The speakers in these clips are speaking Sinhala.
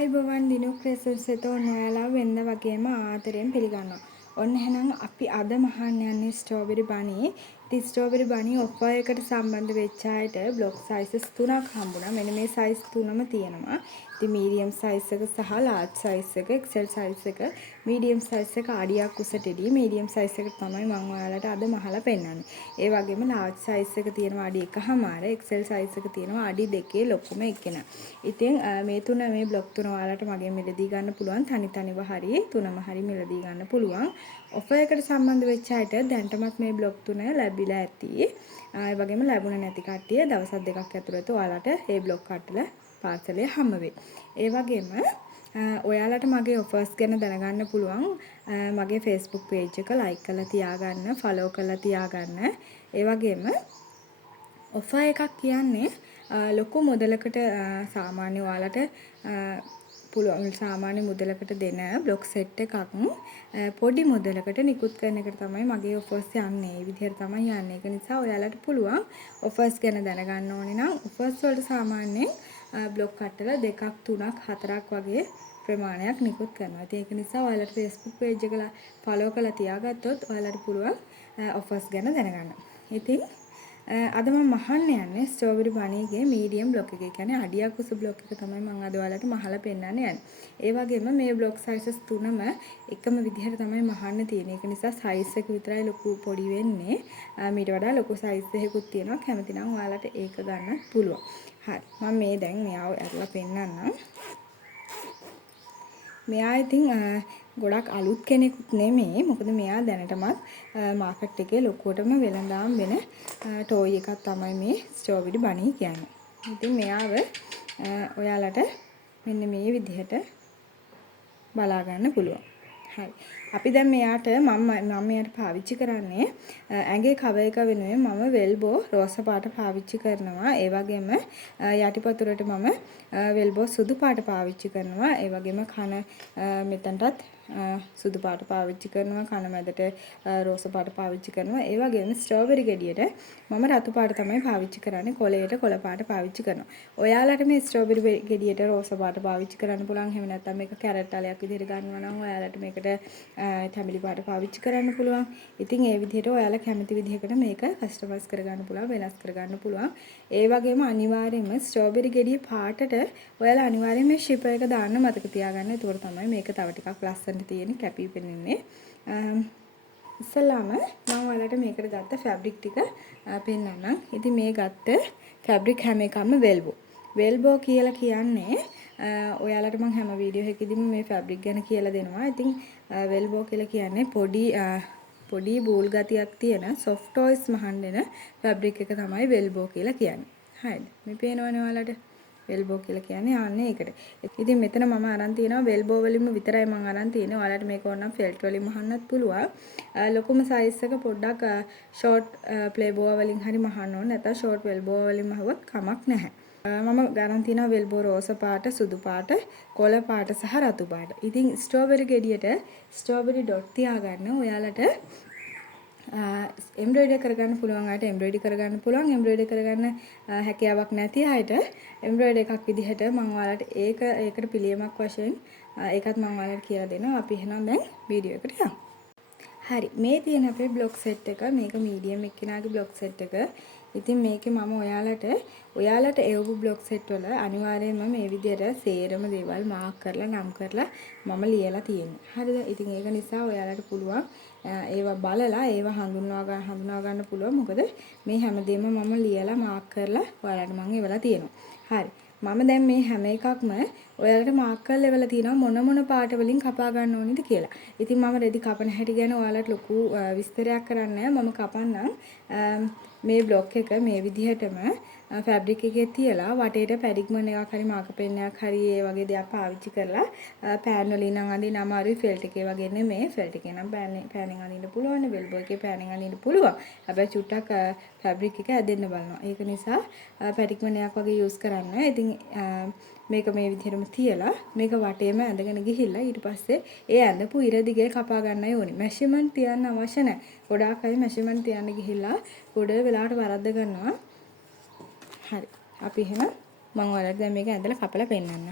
ආයිබෝවන් දිනු ක්‍රේසන්ස් එත ඔයාලා වෙන්න වගේම ආදරයෙන් පිළිගන්නවා. ඔන්න එහෙනම් අපි අද මහන්න යන්නේ ස්ට්‍රෝබෙරි බනි. ඉතින් ස්ට්‍රෝබෙරි බනි ඔෆර් එකට සම්බන්ධ වෙච්ච අයට බ්ලොක් සයිසස් 3ක් හම්බුණා. මෙන්න මේ සයිස් 3ම තියෙනවා. ඉතින් මීඩියම් සයිස් එක සහ ලාර්ජ් සයිස් එක, එක්සෙල් සයිස් එක, මීඩියම් සයිස් එක අඩියක් උසට එදී මීඩියම් සයිස් එක තමයි මම ඔයාලට අද මහලා පෙන්නන්නේ. ඒ වගේම ලාර්ජ් සයිස් එක තියෙනවා අඩි 1.5, එක්සෙල් සයිස් එක තියෙනවා අඩි 2 ලොකුම එකන. ඉතින් මේ තුන මේ බ්ලොක් තුන ඔයාලට මගෙන් මිලදී ගන්න පුළුවන්. තනිව හරි තුනම හරි මිලදී ගන්න පුළුවන්. ඔෆර් එකට සම්බන්ධ වෙච්ච අයට දැන්ටමත් මේ බ්ලොක් තුන ලැබිලා ඇති. ඒ වගේම ලැබුණ නැති කට්ටිය දවස් දෙකක් ඇතුළත ඔයාලට මේ බ්ලොක් කට්ටල පාර්සලය හම්බ වෙයි. ඒ වගේම ඔයාලට මගේ ඔෆර්ස් ගැන දැනගන්න පුළුවන් මගේ Facebook page එක like කරලා තියාගන්න, follow කරලා තියාගන්න. ඒ වගේම ඔෆර් එකක් කියන්නේ ලොකු මුදලකට සාමාන්‍ය ඔයාලට පුළුවන් සාමාන්‍ය මුදලකට දෙන බ්ලොක් සෙට් එකක් පොඩි මුදලකට නිකුත් කරන එකට තමයි මගේ ඔෆර්ස් යන්නේ. මේ විදිහට තමයි යන්නේ. ඒක නිසා ඔයාලට පුළුවන් ඔෆර්ස් ගැන දැනගන්න ඕනේ නම් ඔෆර්ස් වලට සාමාන්‍යයෙන් බ්ලොක් කට්ටල 2ක් 3ක් 4ක් වගේ ප්‍රමාණයක් නිකුත් කරනවා. ඉතින් ඒක නිසා ඔයාලට Facebook page එක follow කරලා තියාගත්තොත් ඔයාලට පුළුවන් ඔෆර්ස් ගැන දැනගන්න. ඉතින් අද මම මහන්න යන්නේ ස්ට්‍රෝබෙරි බනීගේ මීඩියම් බ්ලොක් එක. ඒ කියන්නේ අඩියක් උස බ්ලොක් එක තමයි මම අද ඔයාලට මහලා පෙන්නන්න යන්නේ. ඒ වගේම මේ බ්ලොක් සයිසස් තුනම එකම විදිහට තමයි මහන්න තියෙන්නේ. ඒක නිසා සයිස් එක විතරයි ලොකු පොඩි වෙන්නේ. මීට වඩා ලොකු සයිස් එකකුත් තියෙනවා. කැමති නම් ඔයාලට ඒක ගන්න පුළුවන්. හරි. මම මේ දැන් මෙයාව අරලා පෙන්නන්නම්. මෙයා ඉතින් ගොඩක් අලුත් කෙනෙකුත් නෙමෙයි. මොකද මෙයා දැනටමත් මාකට් එකේ ලොකුවටම වෙළඳාම් වෙන ටෝයි එකක් තමයි මේ ස්ට්‍රෝබෙරි බනි කියන්නේ. ඉතින් මෙයාව ඔයාලට මෙන්න මේ විදිහට බලා ගන්න පුළුවන්. හරි. අපි දැන් මෙයාට මම මෙයාට පාවිච්චි කරන්නේ ඇඟේ කවර් එක වෙනුවෙන් මම වෙල්බෝ රෝස පාට පාවිච්චි කරනවා. ඒ වගේම යටිපතුලට මම වෙල්බෝ සුදු පාට පාවිච්චි කරනවා. ඒ වගේම කන මෙතනටත් සුදු පාට පාවිච්චි කරනවා. කන මැදට රෝස පාට පාවිච්චි කරනවා. ඒ වගේම ස්ට්‍රෝබෙරි ගෙඩියට මම රතු පාට තමයි පාවිච්චි කරන්නේ. කොළයට කොළ පාට පාවිච්චි කරනවා. ඔයාලට මේ ස්ට්‍රෝබෙරි ගෙඩියට රෝස පාට පාවිච්චි කරන්න පුළුවන්. එහෙම නැත්නම් මේක කැරට් අලයක් විදිහට ගන්නවා නම් ඔයාලට මේකට තැඹිලි පාට පාවිච්චි කරන්න පුළුවන්. ඉතින් ඒ විදිහට ඔයාලා කැමති විදිහකට මේක කස්ටමයිස් කරගන්න පුළුවන්, වෙනස් කරගන්න පුළුවන්. ඒ වගේම අනිවාර්යයෙන්ම ස්ට්‍රෝබෙරි ගෙඩිය පාටට ඔයාලා අනිවාර්යයෙන්ම මේ ෂිපර් එක දාන්න මතක තියාගන්න. ඒකෝර තමයි මේක තව ටිකක් ලස්සනට තියෙන්නේ, කැපී පෙනෙන්නේ. ඉස්සෙල්ලාම මම ඔයාලට මේකට ගත්ත ෆැබ්‍රික් ටික පෙන්නන්නම්. ඉතින් මේ ගත්ත ෆැබ්‍රික් හැම එකක්ම වෙල්බෝ. වෙල්බෝ කියලා කියන්නේ ඔයාලට මම හැම වීඩියෝ එකකදීම මේ ෆැබ්‍රික් ගැන කියලා දෙනවා. ඉතින් වෙල්බෝ කියලා කියන්නේ පොඩි බූල් ගතියක් තියෙන soft toys මහන් දෙන ෆැබ්‍රික් එක තමයි වෙල්බෝ කියලා කියන්නේ. හරිද? මේ පේනවනේ ඔයාලට වෙල්බෝ කියලා කියන්නේ ආන්නේ ඒකට. ඉතින් මෙතන මම අරන් තියෙනවා වෙල්බෝ වලින්ම විතරයි මම අරන් තියෙන්නේ. ඔයාලට මේක ඕනනම් ෆෙල්ට් වලින් මහන්නත් පුළුවන්. ලොකුම සයිස් එක පොඩ්ඩක් ෂෝට් ප්ලේ බෝ වලින් හරි මහන්න ඕනේ. නැත්නම් ෂෝට් වෙල්බෝ වලින් මහුවත් කමක් නැහැ. මම ගණන් තියනවා වෙල්බෝ රෝස පාට, සුදු පාට, කොළ පාට සහ රතු පාට. ඉතින් ස්ට්‍රෝබෙරි ගෙඩියට ස්ට්‍රෝබෙරි ඩොට් තියාගන්න ඔයාලට එම්බ්‍රොයිඩරි කරගන්න පුළුවන් අයට එම්බ්‍රොයිඩරි කරගන්න පුළුවන්. එම්බ්‍රොයිඩරි කරගන්න හැකියාවක් නැති අයට එම්බ්‍රොයිඩරි එකක් විදිහට මම ඔයාලට ඒකට පිළියමක් වශයෙන් ඒකත් මම ඔයාලට කියලා දෙනවා. අපි එහෙනම් දැන් වීඩියෝ එකට යමු. හරි. මේ තියෙන අපේ බ්ලොක් සෙට් එක මේක මීඩියම් එක්කිනාගේ බ්ලොක් සෙට් එක. ඉතින් මේකේ මම ඔයාලට එවපු බ්ලොක් සෙට් වල අනිවාර්යයෙන්ම මේ විදිහට සේරම දේවල් මාක් කරලා නම් කරලා මම ලියලා තියෙනවා. හරිද? ඉතින් ඒක නිසා ඔයාලට පුළුවන් ඒවා බලලා ඒවා හඳුනා ගන්න පුළුවන්. මොකද මේ හැමදේම මම ලියලා මාක් කරලා ඔයාලට මම එවලා තියෙනවා. හරි. මම දැන් මේ හැම එකක්ම ඔයාලට මාක් කරලා එවලා තියෙනවා මොන පාට වලින් කපා ගන්න ඕනේද කියලා. ඉතින් මම රෙදි කපන හැටි ගැන ඔයාලට ලොකු විස්තරයක් කරන්නේ නැහැ. මම කපන්නම් මේ බ්ලොක් එක මේ විදිහටම ෆැබ්‍රික් එකේ තියලා වටේට පැඩිග්මන් එකක් හරි මාක පෙන්නයක් හරි ඒ වගේ දෙයක් පාවිච්චි කරලා පෑන් වලින් නම් අඳින්න අමාරුයි. ෆෙල්ට් එකේ වගේ නෙමෙයි. ෆෙල්ට් එකේ නම් පෑනෙන් අඳින්න පුළුවන්. වෙල්බෝ එකේ පෑනෙන් අඳින්න පුළුවන්. හැබැයි චුට්ටක් ෆැබ්‍රික් එක ඇදෙන්න බලනවා. ඒක නිසා පැඩිග්මන් එකක් වගේ යූස් කරන්න. ඉතින් මේක මේ විදිහටම තියලා මේක වටේම ඇඳගෙන ගිහිල්ලා ඊට පස්සේ ඒ ඇඳපු ඉර දිගේ කපා ගන්නයි ඕනේ. මෙෂර්මන්ට් තියන්න අවශ්‍ය නැහැ. ගොඩාක් අය මෙෂර්මන්ට් තියන්න ගිහිල්ලා ගොඩ වෙලාවට වරද්ද ගන්නවා. හරි. අපි එහෙනම් මම ඔයාලට දැන් මේක ඇඳලා කපලා පෙන්නන්න.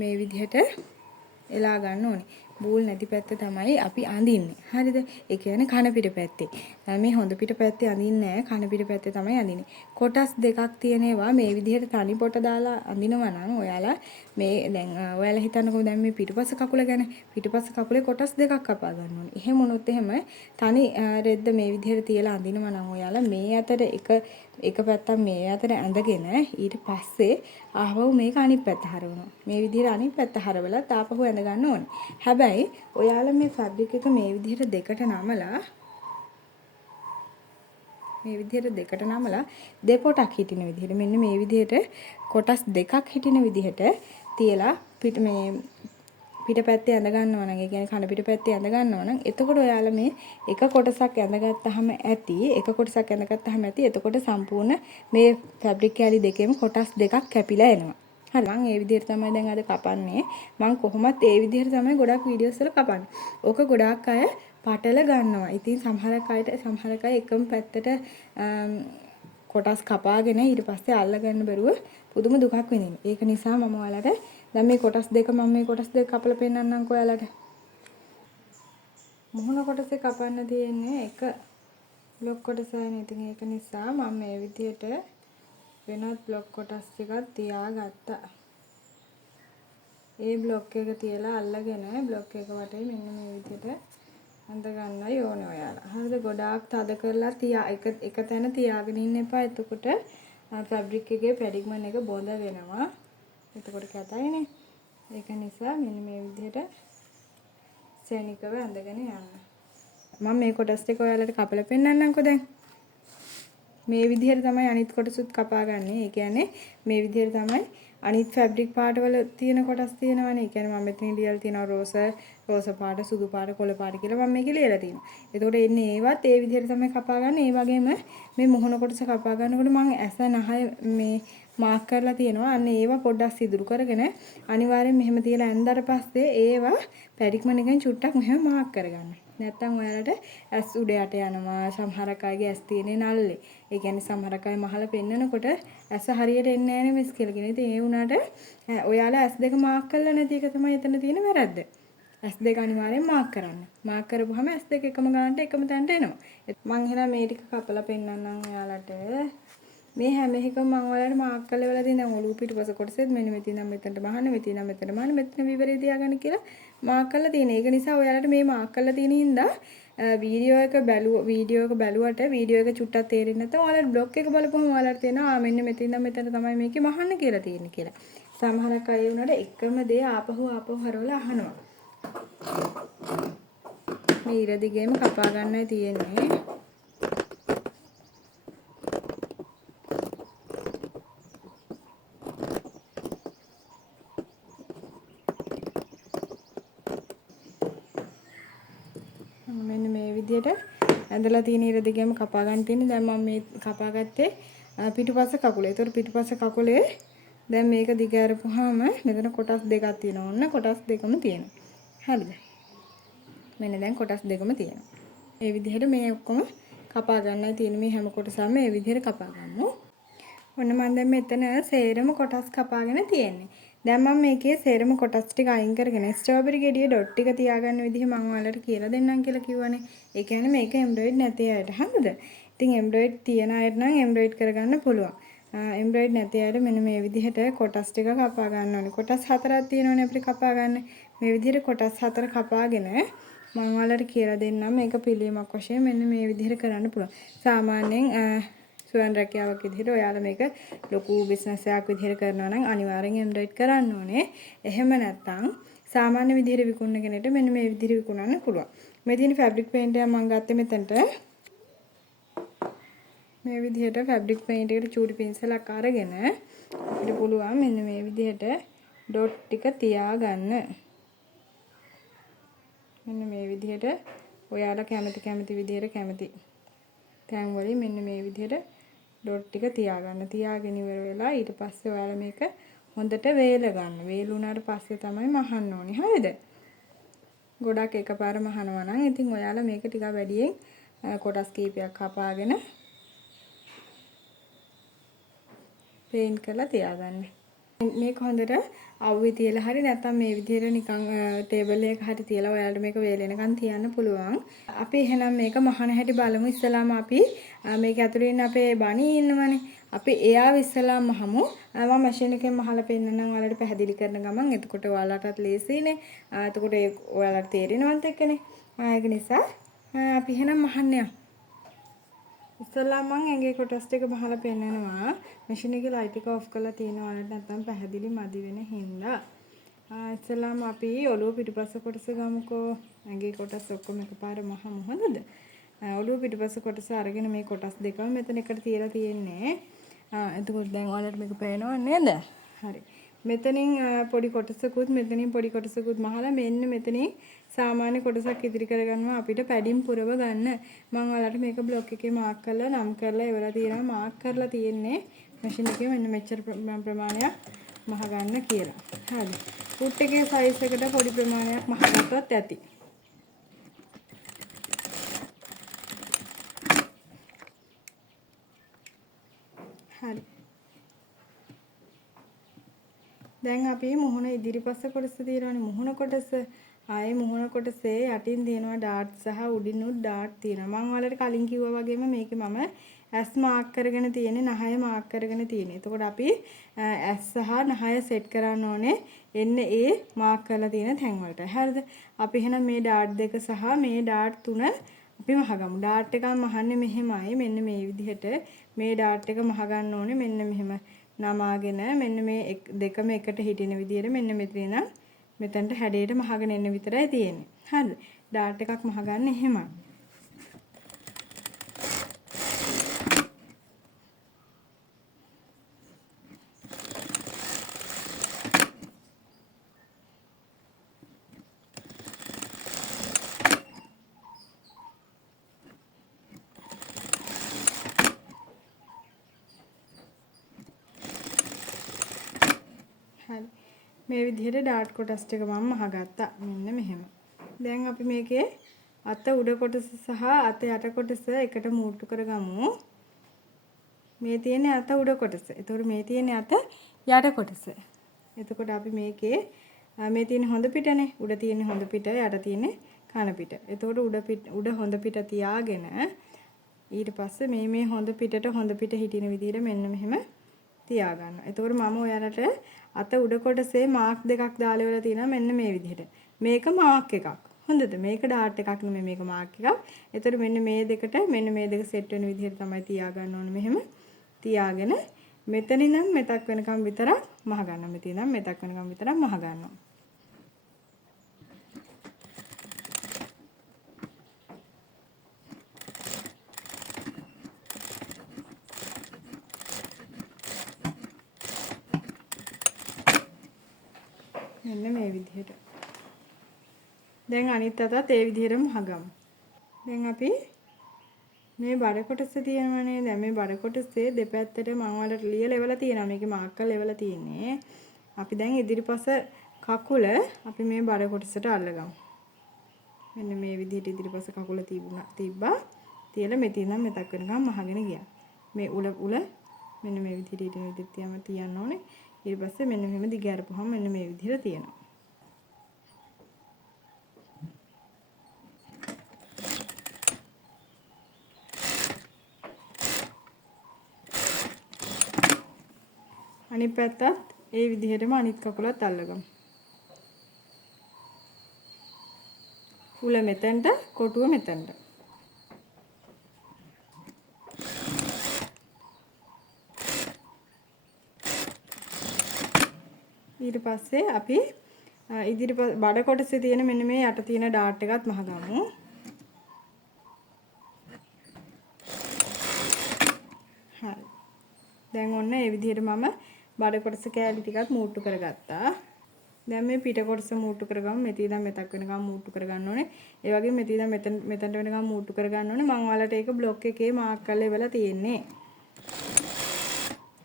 මේ විදිහට එලා ගන්න ඕනේ. බූල් නැති පැත්ත තමයි අපි අඳින්නේ. හරිද? ඒ කියන්නේ කන පිට පැත්තේ. මේ හොඳ පිට පැත්තේ අඳින්නේ නැහැ. කන පිට පැත්තේ තමයි අඳින්නේ. කොටස් දෙකක් තියෙනවා. මේ විදිහට තනි පොට දාලා අඳිනවා නම් ඔයාලා මේ දැන් ඔයාලා හිතන්නකෝ දැන් මේ පිටුපස කකුල ගැන. පිටුපස කකුලේ කොටස් දෙකක් කපා ගන්න ඕනේ. එහෙම වුණොත් එහෙම තනි රෙද්ද මේ විදිහට තියලා අඳිනවා නම් ඔයාලා මේ අතර එක පැත්තක් මේ අතර ඇඳගෙන ඊට පස්සේ ආවව මේක අනිත් පැත්ත හරවනවා. මේ විදිහට අනිත් පැත්ත හරවලා තාපහුව ඇඳ ගන්න ඕනේ. හැබැයි ඔයාලා මේ ෆැබ්‍රික් එක මේ විදිහට දෙකට නමලා දෙපොටක් හිටින විදිහට මෙන්න මේ විදිහට කොටස් දෙකක් හිටින විදිහට තියලා පිටපැත්තේ ඇඳ ගන්නවා නම් ඒ කියන්නේ කන පිටපැත්තේ ඇඳ ගන්නවා නම් එතකොට ඔයාලා මේ එක කොටසක් ඇඳගත්තාම ඇති එතකොට සම්පූර්ණ මේ ෆැබ්‍රික් කෑලි දෙකේම කොටස් දෙකක් කැපිලා එනවා. හරි මම ඒ විදිහට තමයි දැන් අද කපන්නේ. මම කොහොමත් ඒ විදිහට තමයි ගොඩක් වීඩියෝස් වල කපන්නේ. ඕක ගොඩාක් අය පටල ගන්නවා. ඉතින් සමහර අය එකම පැත්තට කොටස් කපාගෙන ඊට පස්සේ අල්ල ගන්න බැරුව පුදුම දුකක් විඳිනවා. ඒක නිසා මම ඔයාලට දැන් මේ කොටස් දෙක කපලා පෙන්නන්නම්කෝ ඔයාලට. මුහුණ කොටසේ කපන්න තියෙන්නේ එක බ්ලොක් කොටසයි. ඉතින් ඒක නිසා මම මේ විදිහට වෙනත් බ්ලොක් කොටස් ටිකක් තියාගත්තා. ඒ බ්ලොක් එක තියලා අල්ලගෙන බ්ලොක් එක වටේ මෙන්න මේ විදිහට අඳ ගන්නයි ඕනේ ඔයාලා. හරිද? ගොඩාක් තද කරලා එක තැන තියාගෙන ඉන්න එපා. එතකොට ෆැබ්‍රික් එකේ පැඩිග්මන්ට් එක බොඳ වෙනවා. එතකොට කැතයිනේ. ඒක නිසා මෙන්න මේ විදිහට සෙනිකව අඳගෙන යන්න. මම මේ කොටස් ටික ඔයාලට කපලා පෙන්නන්නම්කෝ දැන්. මේ විදිහට තමයි අනිත් කොටසුත් කපාගන්නේ. ඒ කියන්නේ මේ විදිහට තමයි අනිත් ෆැබ්‍රික් පාට වල තියෙන කොටස් තියෙනවනේ. ඒ කියන්නේ මම මෙතන ලියලා තියෙනවා රෝස පාට, සුදු පාට, කොළ පාට කියලා මම මේකේ ලියලා තියෙනවා. එතකොට එන්නේ ඒවත් ඒ විදිහට තමයි කපාගන්නේ. ඒ වගේම මේ මුහුණ කොටස කපා ගන්නකොට මම ඇස නහය මේ මාක් කරලා තියෙනවා. අන්න ඒවා පොඩ්ඩක් සිදුරු කරගෙන අනිවාර්යෙන් මෙහෙම තියලා ඇඳලා පස්සේ ඒවා පැඩිග්මන්ට් එකෙන් චුට්ටක් මෙහෙම මාක් කරගන්න. නැත්තම් ඔයාලට ඇස් උඩ යට යනවා. සමහර අයගේ ඇස් තියෙන්නේ නල්ලේ. ඒ කියන්නේ සමහර අය මහල පෙන්නකොට ඇස් හරියට එන්නේ නැහැ නේ මිස් කියලා කියන. ඉතින් ඒ වුණාට ඔයාලා ඇස් දෙක මාක් කරලා නැති එක තමයි එතන තියෙන වැරද්ද. ඇස් දෙක අනිවාර්යෙන් මාක් කරන්න. මාක් කරපුවාම ඇස් දෙක එකම ගන්නට එකම තැනට එනවා. මම එහෙනම් මේ ටික කපලා පෙන්නන්නම් ඔයාලට. මේ හැම එකම මම ඔයාලට මාක් කරලා වෙලා තියෙන දැන් ඔලුව පිටුපස කොටසෙත් මෙන්න මෙතන නම් මෙතනට මහන්න මෙතන නම් මෙතන මහන්න මෙතන විවරේ තියාගන්න කියලා මාක් කරලා තියෙන. ඒක නිසා ඔයාලට මේ මාක් කරලා තියෙන හින්දා වීඩියෝ එක බැලුවට වීඩියෝ එක චුට්ටක් තේරෙන්නේ නැත්නම් ඔයාලට බ්ලොග් එක බලපුවම ඔයාලට තේරෙනවා මෙන්න මෙතන නම් මෙතන තමයි මේකේ මහන්න කියලා තියෙන්නේ කියලා. සමහරක් අය උනට එකම දේ ආපහු හරවලා අහනවා. මේ ඉර දිගේම කපා ගන්නයි තියෙන්නේ. මෙන්න මේ විදිහට ඇඳලා තියෙන ඉර දිගේම කපා ගන්න තියෙන්නේ. දැන් මම මේ කපා ගත්තේ පිටුපස කකුලේ. ඒතකොට පිටුපස කකුලේ දැන් මේක දිග අරපුවාම මෙතන කොටස් දෙකක් තියෙනවා. ඔන්න කොටස් දෙකම තියෙනවා. හරිද? මෙන්න දැන් කොටස් දෙකම තියෙනවා. මේ විදිහට මේ ඔක්කොම කපා ගන්නයි තියෙන්නේ. මේ හැම කොටසම මේ විදිහට කපා ගන්නු. ඔන්න මම දැන් මෙතන සේරම කොටස් කපාගෙන තියෙන්නේ. දැන් මම මේකේ සේරම කොටස් ටික අයින් කරගෙන ස්ට්‍රෝබෙරි ගෙඩියේ ඩොට් ටික තියාගන්න විදිහ මම ඔයාලට කියලා දෙන්නම් කියලා කිව්වනේ. ඒ කියන්නේ මේක එම්බ්‍රොයිඩ් නැති අයට හරිද? ඉතින් එම්බ්‍රොයිඩ් තියන අයට නම් එම්බ්‍රොයිඩ් කරගන්න පුළුවන්. එම්බ්‍රොයිඩ් නැති අයට මෙන්න මේ විදිහට කොටස් ටික කපා ගන්න ඕනේ. කොටස් හතරක් තියෙනවනේ අපිට කපා ගන්න. මේ විදිහට කොටස් හතර කපාගෙන මම ඔයාලට කියලා දෙන්නම් මේක පිළියමක් වශයෙන් මෙන්න මේ විදිහට කරන්න පුළුවන්. සාමාන්‍යයෙන් සුවන් රැකියාවක් විදිහට ඔයාලා මේක ලොකු බිස්නස් එකක් විදිහට කරනවා නම් අනිවාර්යෙන් එම්බ්‍රොයිඩ් කරන්න ඕනේ. එහෙම නැත්නම් සාමාන්‍ය විදිහට විකුණන කෙනෙක්ට මෙන්න මේ විදිහට විකුණන්න පුළුවන්. මේ තියෙන ෆැබ්‍රික් පේන්ට් එක මම ගත්තේ මෙතනට. මේ විදිහට ෆැබ්‍රික් පේන්ට් එකට චූටි පින්සලක් අරගෙන අපිට පුළුවන් මෙන්න මේ විදිහට ඩොට් ටික තියාගන්න. මෙන්න මේ විදිහට ඔයාලා කැමති විදිහට කැමති තැන් වලින් මෙන්න මේ විදිහට ඩොට් ටික තියාගන්න. තියාගෙන ඉවර වෙලා ඊට පස්සේ ඔයාලා මේක හොඳට වේල ගන්න. වේලුණාට පස්සේ තමයි මහන්න ඕනේ. හරිද? ගොඩක් එකපාර මහනවා නම් ඉතින් ඔයාලා මේක ටිකක් වැඩියෙන් කොටස් කීපයක් කපාගෙන පේන්ට් කරලා තියාගන්න. මේක හොඳට අවුවේ තියලා හරි නැත්නම් මේ විදිහට නිකන් ටේබල් එකක හරි තියලා ඔයාලට මේක වේලෙනකන් තියන්න පුළුවන්. අපි එහෙනම් මේක මහන හැටි බලමු. ඉස්සලාම අපි මේක ඇතුලේ ඉන්න අපේ බණී ඉන්නවනේ. අපි එයාව ඉස්සලාම මහමු. මම මැෂින් එකෙන් මහලා පෙන්නනම් ඔයාලට පැහැදිලි කරන ගමන් එතකොට ඔයාලටත් ලේසියිනේ. එතකොට ඔයාලට තේරෙනවත් එක්කනේ. ඒක නිසා අපි එහෙනම් මහන්න යමු. ඉස්සෙල්ලාම මම ඇඟේ කොටස් ටික බහලා පෙන්නනවා. මැෂින් එකේ ලයිට් එක ඔෆ් කරලා තියෙනවා වලට නැත්නම් පැහැදිලි මදි වෙන හින්දා. ඉස්සෙල්ලාම අපි ඔළුව පිටුපස්ස කොටස ගමුකෝ. ඇඟේ කොටස් ඔක්කොම එකපාර මහමු හොඳද? ඔළුව පිටුපස්ස කොටස අරගෙන මේ කොටස් දෙකම මෙතන එකට තියලා තියෙන්නේ. එතකොට දැන් ඔයාලට මේක පේනව නේද? හරි. මෙතනින් පොඩි කොටසකුත් මෙතනින් පොඩි කොටසකුත් මහලා මෙන්න මෙතනින් සාමාන්‍ය කොටසක් ඉදිරි කරගන්නවා අපිට පැඩින් පුරව ගන්න. මම ඔයාලට මේක බ්ලොක් එකේ මාක් කරලා නම් කරලා ඉවරලා තියෙනවා. මාක් කරලා තියෙන්නේ මැෂින් එකේ මෙන්න මෙච්චර ප්‍රමාණයක් මහ ගන්න කියලා. හරි. ෆුට් එකේ සයිස් එකට පොඩි ප්‍රමාණයක් මහ ගත්තොත් ඇති. හරි. දැන් අපි මුහුණ ඉදිරිපස්ස කොටස තියෙනවානේ මුහුණ කොටස. ආයේ මුහුණ කොටසේ යටින් තියෙනවා ඩාට් සහ උඩිනුත් ඩාට් තියෙනවා. මම ඔයාලට කලින් කිව්වා වගේම මේකේ මම ඇස් මාක් කරගෙන තියෙන්නේ නහය මාක් කරගෙන තියෙන්නේ. එතකොට අපි ඇස් සහ නහය සෙට් කරන්න ඕනේ එන්නේ ඒ මාක් කරලා තියෙන තැන් වලට. හරිද? අපි එහෙනම් මේ ඩාට් දෙක සහ මේ ඩාට් තුන අපි මහගමු. ඩාට් එකක් මහන්නේ මෙහෙමයි. මෙන්න මේ විදිහට මේ ඩාට් එක මහ ගන්න ඕනේ මෙන්න මෙහෙම. නමාගෙන මෙන්න මේ දෙකම එකට හිටින විදිහට මෙන්න මෙතන නම් මෙතනට හැඩයට මහගෙන එන්න විතරයි තියෙන්නේ. හරිද? ඩාට් එකක් මහගන්න එහෙමයි. හරි. මේ විදිහට ඩාට් කොටස් ටික මම මහගත්තා. මෙන්න මෙහෙම. දැන් අපි මේකේ අත උඩ කොටස සහ අත යට කොටස එකට මූට්ටු කරගමු. මේ තියෙන්නේ අත උඩ කොටස. එතකොට මේ තියෙන්නේ අත යට කොටස. එතකොට අපි මේකේ මේ තියෙන්නේ හොඳ පිටනේ. උඩ තියෙන්නේ හොඳ පිට, යට තියෙන්නේ කන පිට. එතකොට උඩ හොඳ පිට තියාගෙන ඊට පස්සේ මේ හොඳ පිට හිටින විදිහට මෙන්න මෙහෙම තියාගන්න. එතකොට මම ඔයාලට අත උඩ කොටසේ මාක් දෙකක් දාලා ඉවරලා තියෙනවා මෙන්න මේ විදිහට. මේක මාක් එකක්. හොඳද? මේක ඩාට් එකක් නෙමෙයි මේක මාක් එකක්. එතකොට මෙන්න මේ දෙකට මෙන්න මේ දෙක සෙට් වෙන විදිහට තමයි තියාගන්න ඕනේ මෙහෙම. තියාගෙන මෙතන ඉඳන් මෙතක් වෙනකම් විතරක් මහ ගන්න. මෙතන ඉඳන් මෙතක් වෙනකම් විතරක් මහ ගන්නවා. මෙන්න මේ විදිහට. දැන් අනිත් අතත් ඒ විදිහටම හගමු. දැන් අපි මේ බඩ කොටස තියෙනවනේ. දැන් මේ බඩ කොටසේ දෙපැත්තට මම වලට ලියලා එවලා තියෙනවා. මේකේ මාක් කරලා එවලා තියෙන්නේ. අපි දැන් ඉදිරිපස කකුල අපි මේ බඩ කොටසට අල්ලගමු. මෙන්න මේ විදිහට ඉදිරිපස කකුල තිබ්බා. තියලා මෙතන ඉඳන් මෙතක් වෙනකම් මහගෙන ගියා. මේ උල මෙන්න මේ විදිහට ඊටින විදිහට තියන්න ඕනේ. ඊට පස්සේ මෙන්න මෙහෙම දිග අරපුවම මෙන්න මේ විදිහට තියෙනවා. අනිත් පැත්තත් ඒ විදිහටම අනිත් කකුලත් අල්ලගමු. උල මෙතෙන්ට, කොටුව මෙතෙන්ට. ඊට පස්සේ අපි බඩ කොටසේ තියෙන මෙන්න මේ යට තියෙන ඩාට් එකත් මහගමු. හරි. දැන් ඔන්න ඒ විදිහට මම බඩ කොටස කෑලි ටිකක් මූට්ටු කරගත්තා. දැන් මේ පිට කොටස මූට්ටු කරගමු. මෙතන ඉඳන් මෙතක් වෙනකම් මූට්ටු කරගන්න ඕනේ. ඒ වගේම මෙතන ඉඳන් මෙතනට වෙනකම් මූට්ටු කරගන්න ඕනේ. මම ඔයාලට ඒක බ්ලොක් එකේ මාක් කරලා ඉවලා තියෙන්නේ.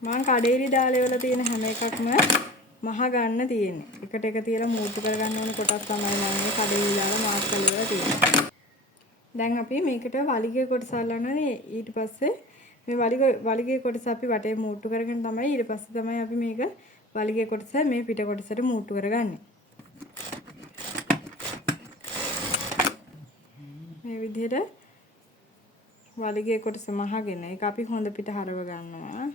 මම කඩේලි දාලා ඉවලා තියෙන හැම එකක්ම මහ ගන්න තියෙන්නේ. එකට එක තියලා මූට්ටු කරගන්න ඕන කොටස් තමයි මම මේ කඩේලි දාලා මාක් කරලා ඉවලා තියෙන්නේ. දැන් අපි මේකට වලිගයේ කොටස අල්ලන්නේ. ඊට පස්සේ මේ වලිගයේ කොටස අපි වටේ මූට්ටු කරගෙන තමයි ඊට පස්සේ තමයි අපි මේක වලිගයේ කොටස මේ පිට කොටසට මූට්ටු කරගන්නේ. මේ විදිහට වලිගයේ කොටස මහගෙන ඒක අපි හොඳ පිට හරව ගන්නවා.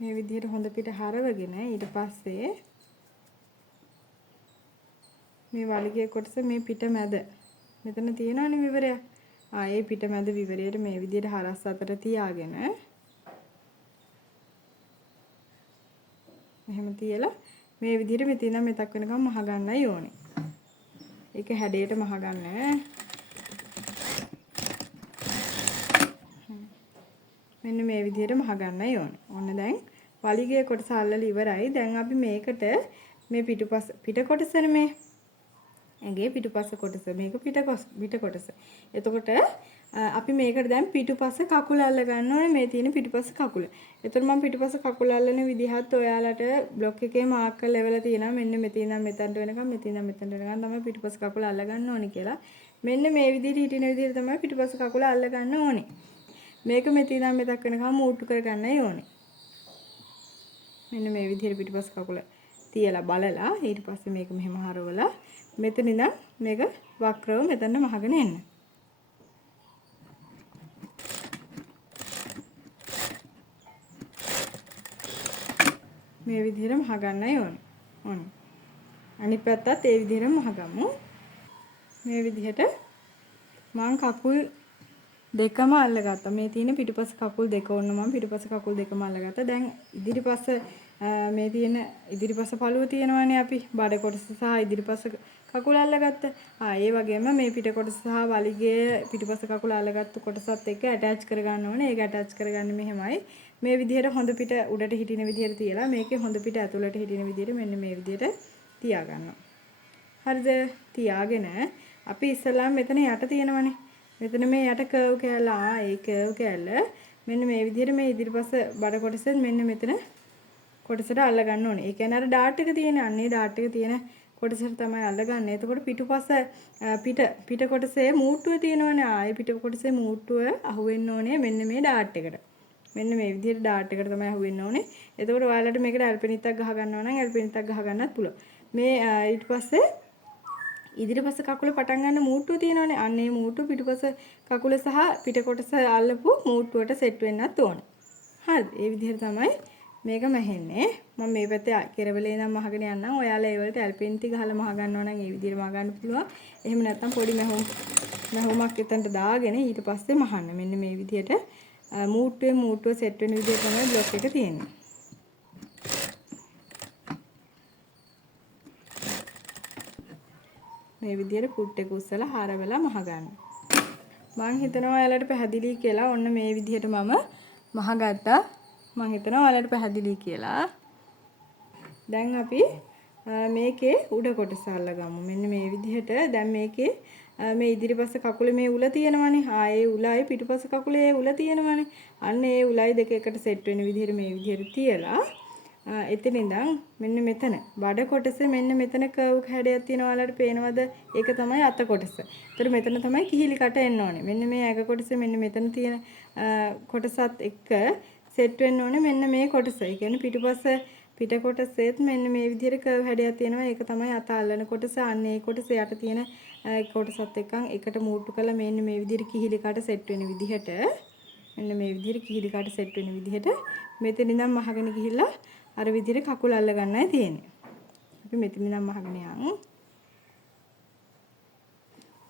මේ විදිහට හොඳ පිට හරවගෙන ඊට පස්සේ මේ වලිගයේ කොටස මේ පිට මැද මෙතන තියෙනවනේ විවරය. ඒ පිට මැද විවරයට මේ විදිහට හරස් අතර තියාගෙන මෙහෙම තියලා මේ විදිහට මෙතන මෙතක් වෙනකම් මහ ගන්නයි ඕනේ. ඒක හැඩයට මහ ගන්න. මෙන්න මේ විදිහට මහ ගන්නයි ඕනේ. ඔන්න දැන් වලිගයේ කොටස අල්ලලා ඉවරයි. දැන් අපි මේකට මේ පිට කොටසනේ මේ ඇඟේ පිටුපස කොටස මේක පිට කොටස. එතකොට අපි මේකට දැන් පිටුපස කකුල අල්ල ගන්න ඕනේ මේ තියෙන පිටුපස කකුල. එතකොට මම පිටුපස කකුල අල්ලන විදිහත් ඔයාලට බ්ලොක් එකේ මාක් කරලා ලෙවලා තියෙනවා. මෙන්න මෙතන ඉඳන් මෙතනට වෙනකම් මෙතන ඉඳන් මෙතනට වෙනකම් තමයි පිටුපස කකුල අල්ල ගන්න ඕනේ කියලා. මෙන්න මේ විදිහට හිටින විදිහට තමයි පිටුපස කකුල අල්ල ගන්න ඕනේ. මේක මෙතන ඉඳන් මෙතක් වෙනකම් මූට්ටු කර ගන්නයි ඕනේ. මෙන්න මේ විදිහට පිටුපස කකුල තියලා බලලා ඊට පස්සේ මේක මෙහෙම හරවලා මෙතන ඉඳන් මේක වක්‍රව මෙතන මහගෙන එන්න. මේ විදිහට මහ ගන්නයි ඕනේ. ඕන. අනිත් පැත්තත් ඒ විදිහටම මහගමු. මේ විදිහට මං කකුල් දෙකම අල්ලගත්තා. මේ තියෙන පිටුපස කකුල් දෙක ඕන්න මම පිටුපස කකුල් දෙකම අල්ලගත්තා. දැන් ඉදිරිපස මේ තියෙන ඉදිරිපස පළුව තියෙනවානේ අපි බඩ කොටස සහ ඉදිරිපස කකුල අල්ලගත්ත. ඒ වගේම මේ පිට කොටස සහ වලිගයේ පිටුපස කකුල අල්ලගත්තු කොටසත් එක්ක ඇටච් කරගන්න ඕනේ. ඒක ඇටච් කරගන්නේ මෙහෙමයි. මේ විදිහට හොඳ පිට උඩට හිටින විදිහට තියලා මේකේ හොඳ පිට ඇතුළට හිටින විදිහට මෙන්න මේ විදිහට තියා ගන්නවා. හරිද? තියාගෙන අපි ඉස්සෙල්ලාම මෙතන යට තියෙනවනේ. මෙතන මේ යට කර්ව් කෑල්ල ඒ කර්ව් කෑල්ල මෙන්න මේ විදිහට මේ ඉදිරිපස බඩ කොටසෙන් මෙන්න මෙතන කොටසට අල්ල ගන්න ඕනේ. ඒ කියන්නේ අර ඩාට් එක තියෙන අන්නේ ඩාට් එක තියෙන කොටසට තමයි අල්ලගන්නේ. එතකොට පිටුපස පිට කොටසේ මූට්ටුව තියෙනවනේ. ආයේ පිට කොටසේ මූට්ටුව අහුවෙන්න ඕනේ මෙන්න මේ ඩාට් එකට. මෙන්න මේ විදිහට ඩාට් එකට තමයි අහුවෙන්න ඕනේ. එතකොට ඔයාලට මේකට ඇල්පිනිත්තක් ගහ ගන්නවා නම් ඇල්පිනිත්තක් ගහ ගන්නත් පුළුවන්. මේ ඊට පස්සේ ඉදිරිපස කකුල පටන් ගන්න මූට්ටුව තියෙනවනේ. අන්න ඒ මූට්ටුව පිටුපස කකුල සහ පිට කොටස අල්ලපු මූට්ටුවට සෙට් වෙන්නත් ඕනේ. හරිද? ඒ විදිහට තමයි මේක මැහෙන්නේ. මම මේ පැත්තේ කෙරවලේ ඉඳන් මහගෙන යන්නම්. ඔයාලා ඒ වලට ඇල්පිනිටි ගහලා මහ ගන්නවා නම් ඒ විදිහට මහ ගන්න පුළුවන්. එහෙම නැත්නම් පොඩි මැහුමක් එතනට දාගෙන ඊට පස්සේ මහන්න. මෙන්න මේ විදිහට මූට්ටුව සෙට් වෙන විදිහ තමයි බ්ලොක් එක තියෙන්නේ. මේ විදිහට පුට් එක උස්සලා හරවලා මහ ගන්න. මම හිතනවා ඔයාලට පැහැදිලි කියලා. ඔන්න මේ විදිහට මම මහ ගත්තා. මම හිතනවා ඔයාලට පැහැදිලි කියලා. දැන් අපි මේකේ උඩ කොටස අල්ලගමු. මෙන්න මේ විදිහට දැන් මේකේ මේ ඉදිරිපස කකුලේ මේ උල තියෙනවනේ. ඒ උලයි පිටුපස කකුලේ උල තියෙනවනේ. අන්න ඒ උලයි දෙක එකට සෙට් වෙන විදිහට මේ විදිහට තියලා එතන ඉඳන් මෙන්න මෙතන බඩ කොටසේ මෙන්න මෙතන කර්ව් හැඩයක් තියෙනවා. ඔයාලට පේනවද? ඒක තමයි අත කොටස. ඒතර මෙතන තමයි කිහිලි කට එන්න ඕනේ. මෙන්න මේ ඇඟ කොටසේ මෙන්න මෙතන තියෙන කොටසත් එක්ක සෙට් වෙන්න ඕනේ මෙන්න මේ කොටස. ඒ කියන්නේ පිටුපස පිට කොටසෙත් මෙන්න මේ විදිහට කර්ව් හැඩයක් තියෙනවා. ඒක තමයි අත අල්ලන කොටස. අන්න ඒ කොටස යට තියෙන කොටසත් එක්කන් එකට මූට්ටු කරලා මෙන්න මේ විදිහට කිහිලි කට සෙට් වෙන විදිහට මෙන්න මේ විදිහට කිහිලි කට සෙට් වෙන විදිහට මෙතන ඉඳන් මහගෙන ගිහිල්ලා අර විදිහට කකුල අල්ල ගන්නයි තියෙන්නේ. අපි මෙතන ඉඳන් මහගෙන යමු.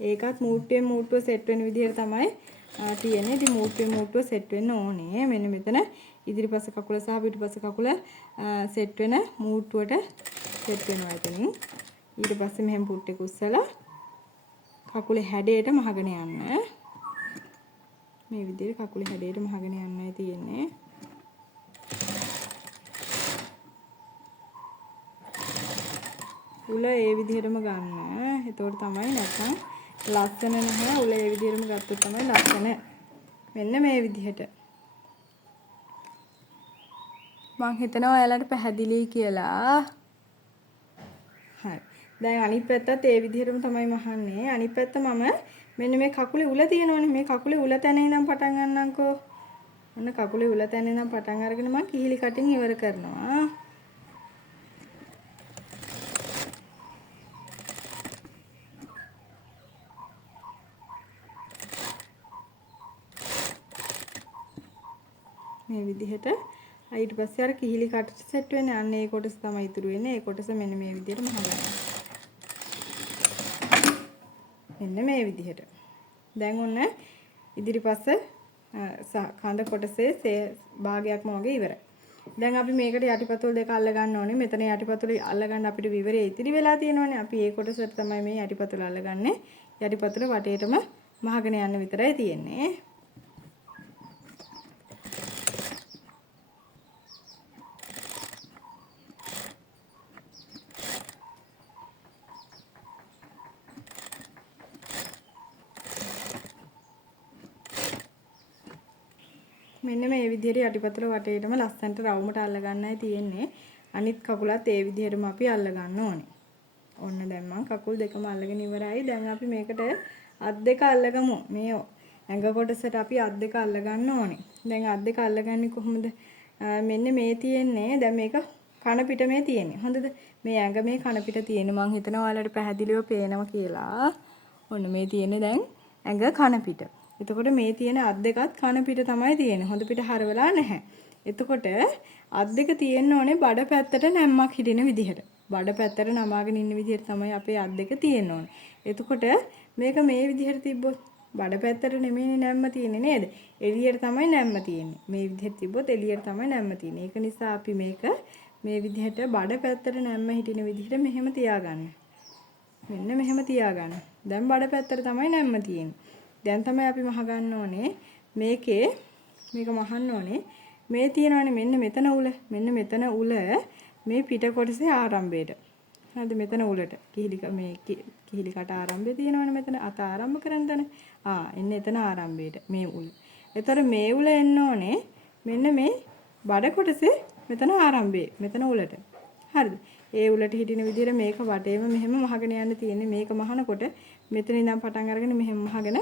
ඒකත් මූට්ටුව සෙට් වෙන විදිහට තමයි තියෙන්නේ. ඉතින් මූට්ටුව සෙට් වෙන්න ඕනේ. මෙන්න මෙතන ඉදිරිපස කකුල සහ පිටුපස කකුල සෙට් වෙන මූට්ටුවට සෙට් වෙනවා එතනින්. ඊට පස්සේ මෙහෙම පුට් එක උස්සලා කකුලේ හැඩයට මහගෙන යන්න. මේ විදිහට කකුලේ හැඩයට මහගෙන යන්නයි තියෙන්නේ. උල ඒ විදිහටම ගන්න. එතකොට තමයි නැත්නම් ලස්සන නැහැ. උල ඒ විදිහටම ගත්තොත් තමයි ලස්සන. මෙන්න මේ විදිහට. මම හිතනවා ඔයාලට පැහැදිලි කියලා. හරි. දැන් අනිත් පැත්තත් ඒ විදිහටම තමයි මහන්නේ. අනිත් පැත්ත මම මෙන්න මේ කකුලේ උල තියෙනවනේ. මේ කකුලේ උල තැන ඉඳන් පටන් ගන්නම්කෝ. ඔන්න කකුලේ උල තැන ඉඳන් පටන් අරගෙන මම කිහිලි කටින් ඉවර කරනවා. මේ විදිහට ඊට පස්සේ අර කිහිලි කටට සෙට් වෙන්නේ අන්න ඒ කොටස තමයි ඉතුරු වෙන්නේ. ඒ කොටස මෙන්න මේ විදිහට මහගන්න. මෙන්න මේ විදිහට. දැන් ඔන්න ඉදිරිපස්ස කඳ කොටසේ භාගයක්ම වගේ ඉවරයි. දැන් අපි මේකට යටිපතුල් දෙක අල්ල ගන්න ඕනේ. මෙතන යටිපතුල අල්ල ගන්න අපිට විවරේ ඉතිරි වෙලා තියෙනවානේ. අපි ඒ කොටසට තමයි මේ යටිපතුල අල්ලගන්නේ. යටිපතුල වටේටම මහගෙන යන්න විතරයි තියෙන්නේ. මෙන්න මේ විදිහට යටිපතුල වටේටම ලස්සනට රවුමට අල්ල ගන්නයි තියෙන්නේ. අනිත් කකුලත් ඒ විදිහටම අපි අල්ල ගන්න ඕනේ. ඔන්න දැන් මම කකුල් දෙකම අල්ලගෙන ඉවරයි. දැන් අපි මේකට අත් දෙක අල්ලගමු. මේ ඇඟ කොටසට අපි අත් දෙක අල්ල ගන්න ඕනේ. දැන් අත් දෙක අල්ලගන්නේ කොහොමද? මෙන්න මේ තියෙන්නේ. දැන් මේක කන පිට මේ තියෙන්නේ. හොඳද? මේ ඇඟ මේ කන පිට තියෙන්නේ. මම හිතනවා ඔයාලට පැහැදිලිව පේනවා කියලා. ඔන්න මේ තියෙන්නේ දැන් ඇඟ කන පිට. එතකොට මේ තියෙන අත් දෙකත් කන පිට තමයි තියෙන්නේ. හොඳ පිට හරවලා නැහැ. එතකොට අත් දෙක තියෙන්න ඕනේ බඩ පැත්තට නැම්මක් හිටින විදිහට. බඩ පැත්තට නමාගෙන ඉන්න විදිහට තමයි අපේ අත් දෙක තියෙන්න ඕනේ. එතකොට මේක මේ විදිහට තිබ්බොත් බඩ පැත්තට නෙමෙයි නැම්ම තියෙන්නේ නේද? එළියට තමයි නැම්ම තියෙන්නේ. මේ විදිහට තිබ්බොත් එළියට තමයි නැම්ම තියෙන්නේ. ඒක නිසා අපි මේක මේ විදිහට බඩ පැත්තට නැම්ම හිටින විදිහට මෙහෙම තියාගන්න. මෙන්න මෙහෙම තියාගන්න. දැන් බඩ පැත්තට තමයි නැම්ම තියෙන්නේ. දැන් තමයි අපි මහ ගන්න ඕනේ මේක මහන්න ඕනේ මේ තියෙනවානේ මෙන්න මෙතන උල මෙතන උල මේ පිට කොටසේ ආරම්භයට හරිද මෙතන උලට කිහිලි කට ආරම්භය තියෙනවානේ මෙතන අත ආරම්භ කරන තැන එන්න එතන ආරම්භයට මේ උල. ඒතර මේ උල එන්න ඕනේ මෙන්න මේ බඩ කොටසේ මෙතන ආරම්භයේ මෙතන උලට. හරිද? ඒ උලට හිටින විදිහට මේක වටේම මෙහෙම මහගෙන යන්න තියෙන්නේ. මේක මහනකොට මෙතන ඉඳන් පටන් අරගෙන මෙහෙම මහගෙන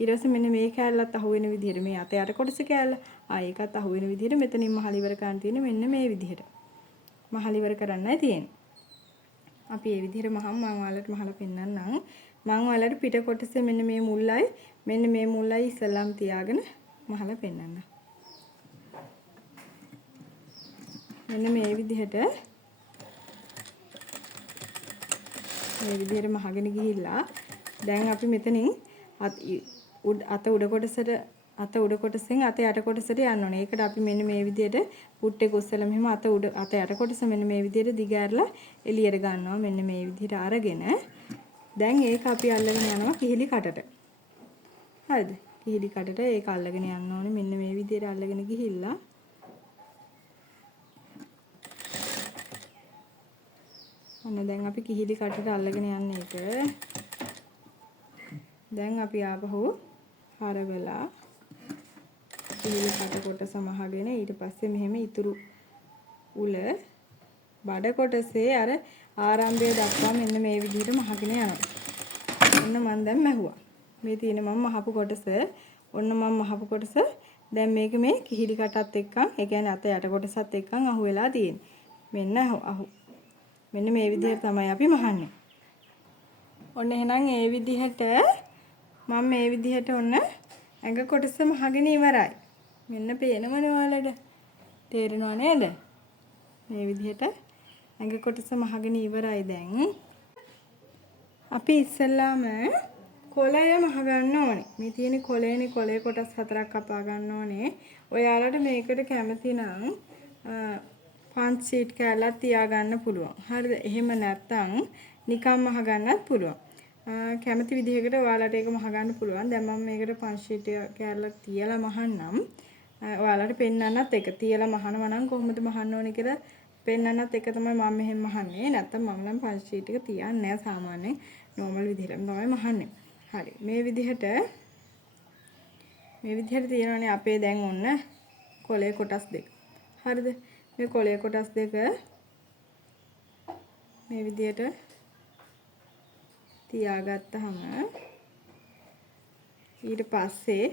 ඊට පස්සේ මෙන්න මේ කෑල්ලත් අහුවෙන විදිහට මේ අත යට කොටස කෑල්ල ඒකත් අහුවෙන විදිහට මෙතනින් මහල ඉවර කරන්න තියෙන්නේ මෙන්න මේ විදිහට. මහල ඉවර කරන්නයි තියෙන්නේ. අපි මේ විදිහට මම ඔයාලට මහලා පෙන්නන්නම්. මම ඔයාලට පිට කොටසේ මෙන්න මේ මුල්ලයි ඉස්සල්ලාම තියාගෙන මහලා පෙන්නන්න. මෙන්න මේ විදිහට මහගෙන ගිහිල්ලා දැන් අපි මෙතනින් අත උඩ කොටසෙන් අත යට කොටසට යන්න ඕනේ. ඒකට අපි මෙන්න මේ විදිහට පුට්ටේ කුස්සලා මෙහෙම අත යට කොටස මෙන්න මේ විදිහට දිග ඇරලා එළියට ගන්නවා. මෙන්න මේ විදිහට අරගෙන දැන් ඒක අපි අල්ලගෙන යනවා කිහිලි කටට. හරිද? කිහිලි කටට ඒක අල්ලගෙන යන්න ඕනේ. මෙන්න මේ විදිහට අල්ලගෙන ගිහිල්ලා ඔන්න දැන් අපි කිහිලි කටට අල්ලගෙන යන්නේ ඒක. දැන් අපි ආපහු හරවලා කිහිලි කට කොටස මහගෙන ඊට පස්සේ මෙහෙම ඉතුරු උල බඩ කොටසේ අර ආරම්භය දක්වා මෙන්න මේ විදිහට මහගෙන යනවා. ඔන්න මම දැන් මැහුවා. මේ තියෙන මම මහපු කොටස ඔන්න මම මහපු කොටස දැන් මේක මේ කිහිලි කටත් එක්කන් ඒ කියන්නේ අත යට කොටසත් එක්කන් අහු වෙලා තියෙන්නේ. මෙන්න මේ විදිහට තමයි අපි මහන්නේ. ඔන්න එහෙනම් ඒ විදිහට මම මේ විදිහට ඔන්න ඇඟ කොටස මහගෙන ඉවරයි. මෙන්න පේනවනේ ඔයාලට. තේරෙනව නේද? මේ විදිහට ඇඟ කොටස මහගෙන ඉවරයි දැන්. අපි ඉස්සෙල්ලාම කොළය මහ ගන්න ඕනේ. මේ තියෙන කොළේ කොටස් 4ක් කපා ගන්න ඕනේ. ඔයාලට මේකට කැමති නම් පන්ච් ෂීට් කෑල්ලක් තියාගන්න පුළුවන්. හරිද? එහෙම නැත්නම් නිකන් මහ ගන්නත් පුළුවන්. කැමති විදිහකට ඔයාලට ඒක මහ ගන්න පුළුවන්. දැන් මම මේකට පන්ච් ෂීට් කෑල්ලක් තියලා මහන්නම්. ඔයාලට පෙන්නන්නත් එක තියලා මහනවා නම් කොහොමද මහන්න ඕනේ කියලා පෙන්නන්නත් එක තමයි මම මෙහෙම මහන්නේ. නැත්නම් මම නම් පන්ච් ෂීට් එක තියන්නේ නැහැ සාමාන්‍යයෙන්. නෝමල් විදිහටම තමයි මහන්නේ. හරි. මේ විදිහට තියෙනවානේ අපේ දැන් ඔන්න කොළේ කොටස් දෙක. හරිද? මේ කොළේ කොටස් දෙක මේ විදිහට තියාගත්තාම ඊට පස්සේ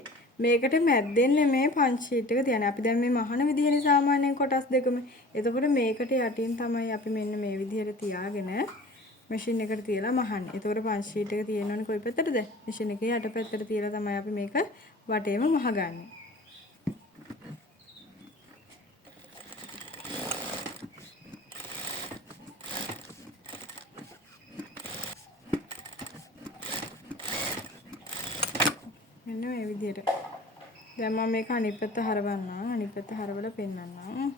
මේකට මැද්දෙන් මේ පංච් ෂීට් එක තියන්නේ. අපි දැන් මේ මහන විදිහේ සාමාන්‍යයෙන් කොටස් දෙකම. එතකොට මේකට යටින් තමයි අපි මෙන්න මේ විදිහට තියාගෙන මැෂින් එකට තියලා මහන්නේ. එතකොට පංච් ෂීට් එක තියෙනවනේ කොයි පැත්තටද? මැෂින් එකේ යට පැත්තට තියලා තමයි අපි මේක වටේම මහගන්නේ. මෙන්න මේ විදිහට. දැන් මම මේක අනිත් පැත්ත හරවන්නම්. අනිත් පැත්ත හරවලා පෙන්නන්නම්.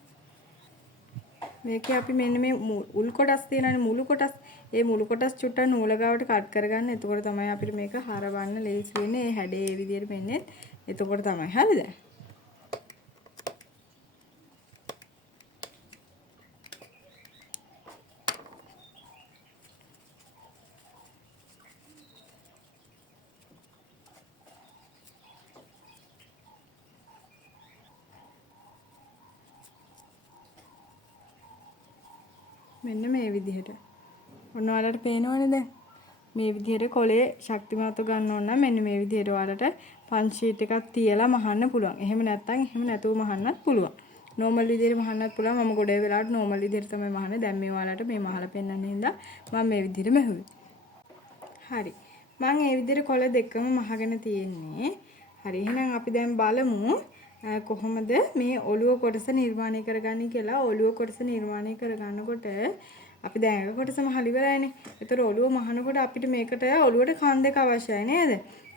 මේකේ අපි මෙන්න මේ උල් කොටස් තියෙනනේ මුළු කොටස්. ඒ මුළු කොටස් චුට්ටක් නූල ගාවට කට් කරගන්න. එතකොට තමයි අපිට මේක හරවන්න ලේසි වෙන්නේ. ඒ හැඩේ ඒ විදිහට වෙන්නේ. එතකොට තමයි. හරිද? මෙන්න මේ විදිහට. ඔන්න ඔයාලට පේනවනේ දැන්. මේ විදිහට කොලේ ශක්තිමත්ව ගන්න ඕන නම් මෙන්න මේ විදිහට ඔයාලට පංච් ෂීට් එකක් තියලා මහන්න පුළුවන්. එහෙම නැත්නම් එහෙම නැතුව මහන්නත් පුළුවන්. නෝමල් විදිහට මහන්නත් පුළුවන්. මම ගොඩේ වෙලාවට නෝමල් විදිහට තමයි මහන්නේ. දැන් මේ ඔයාලට මේ මහලා පෙන්නන්න හින්දා මම මේ විදිහට මැහුවේ. හරි. මම මේ විදිහට කොළ දෙකම මහගෙන තියෙන්නේ. හරි. එහෙනම් අපි දැන් බලමු කොහොමද මේ ඔළුව කොටස නිර්මාණය කරගන්නේ කියලා. ඔළුව කොටස නිර්මාණය කරගන්නකොට අපි දැන් එක කොටසම හලි කරානේ. ඒතර ඔළුව මහනකොට අපිට මේකට ඔළුවට කන් දෙක අවශ්‍යයි නේද?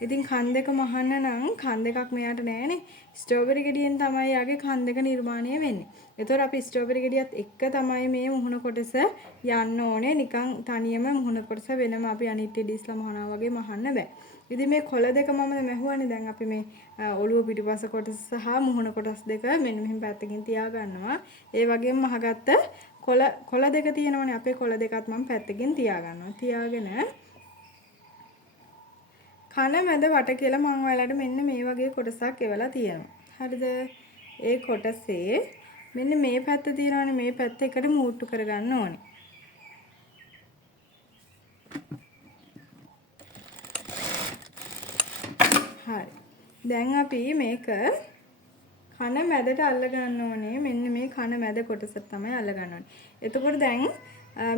ඉතින් කන් දෙක මහන්න නම් කන් දෙකක් මෙයාට නෑනේ. ස්ට්‍රෝබෙරි ගෙඩියෙන් තමයි යාගේ කන් දෙක නිර්මාණය වෙන්නේ. ඒතර අපි ස්ට්‍රෝබෙරි ගෙඩියත් එක්ක තමයි මේ මුහුණ කොටස යන්න ඕනේ. නිකන් තනියම මුහුණ කොටස වෙනම අපි අනිත් ටෙඩිස්ලා මහනවා වගේ මහන්න බෑ. ඉතින් මේ කොළ දෙක මම මැහුවානේ. දැන් අපි මේ ඔළුව පිටිපස්ස කොටස සහ මුහුණ කොටස් දෙක මෙන්න මෙහෙම පැත්තකින් තියා ගන්නවා. ඒ වගේම මහගත්ත කොළ දෙක තියෙනවනේ. අපේ කොළ දෙකත් මම පැත්තකින් තියා ගන්නවා. තියාගෙන කන මැද වට කියලා මම ඔයාලට මෙන්න මේ වගේ කොටසක් එවලා තියෙනවා. හරිද? ඒ කොටසේ මෙන්න මේ පැත්ත තියෙනවනේ. මේ පැත්ත එකට මූට්ටු කරගන්න ඕනේ. හරි. දැන් අපි මේක කන මැදට අල්ල ගන්න ඕනේ. මෙන්න මේ කන මැද කොටස තමයි අල්ල ගන්න ඕනේ. එතකොට දැන්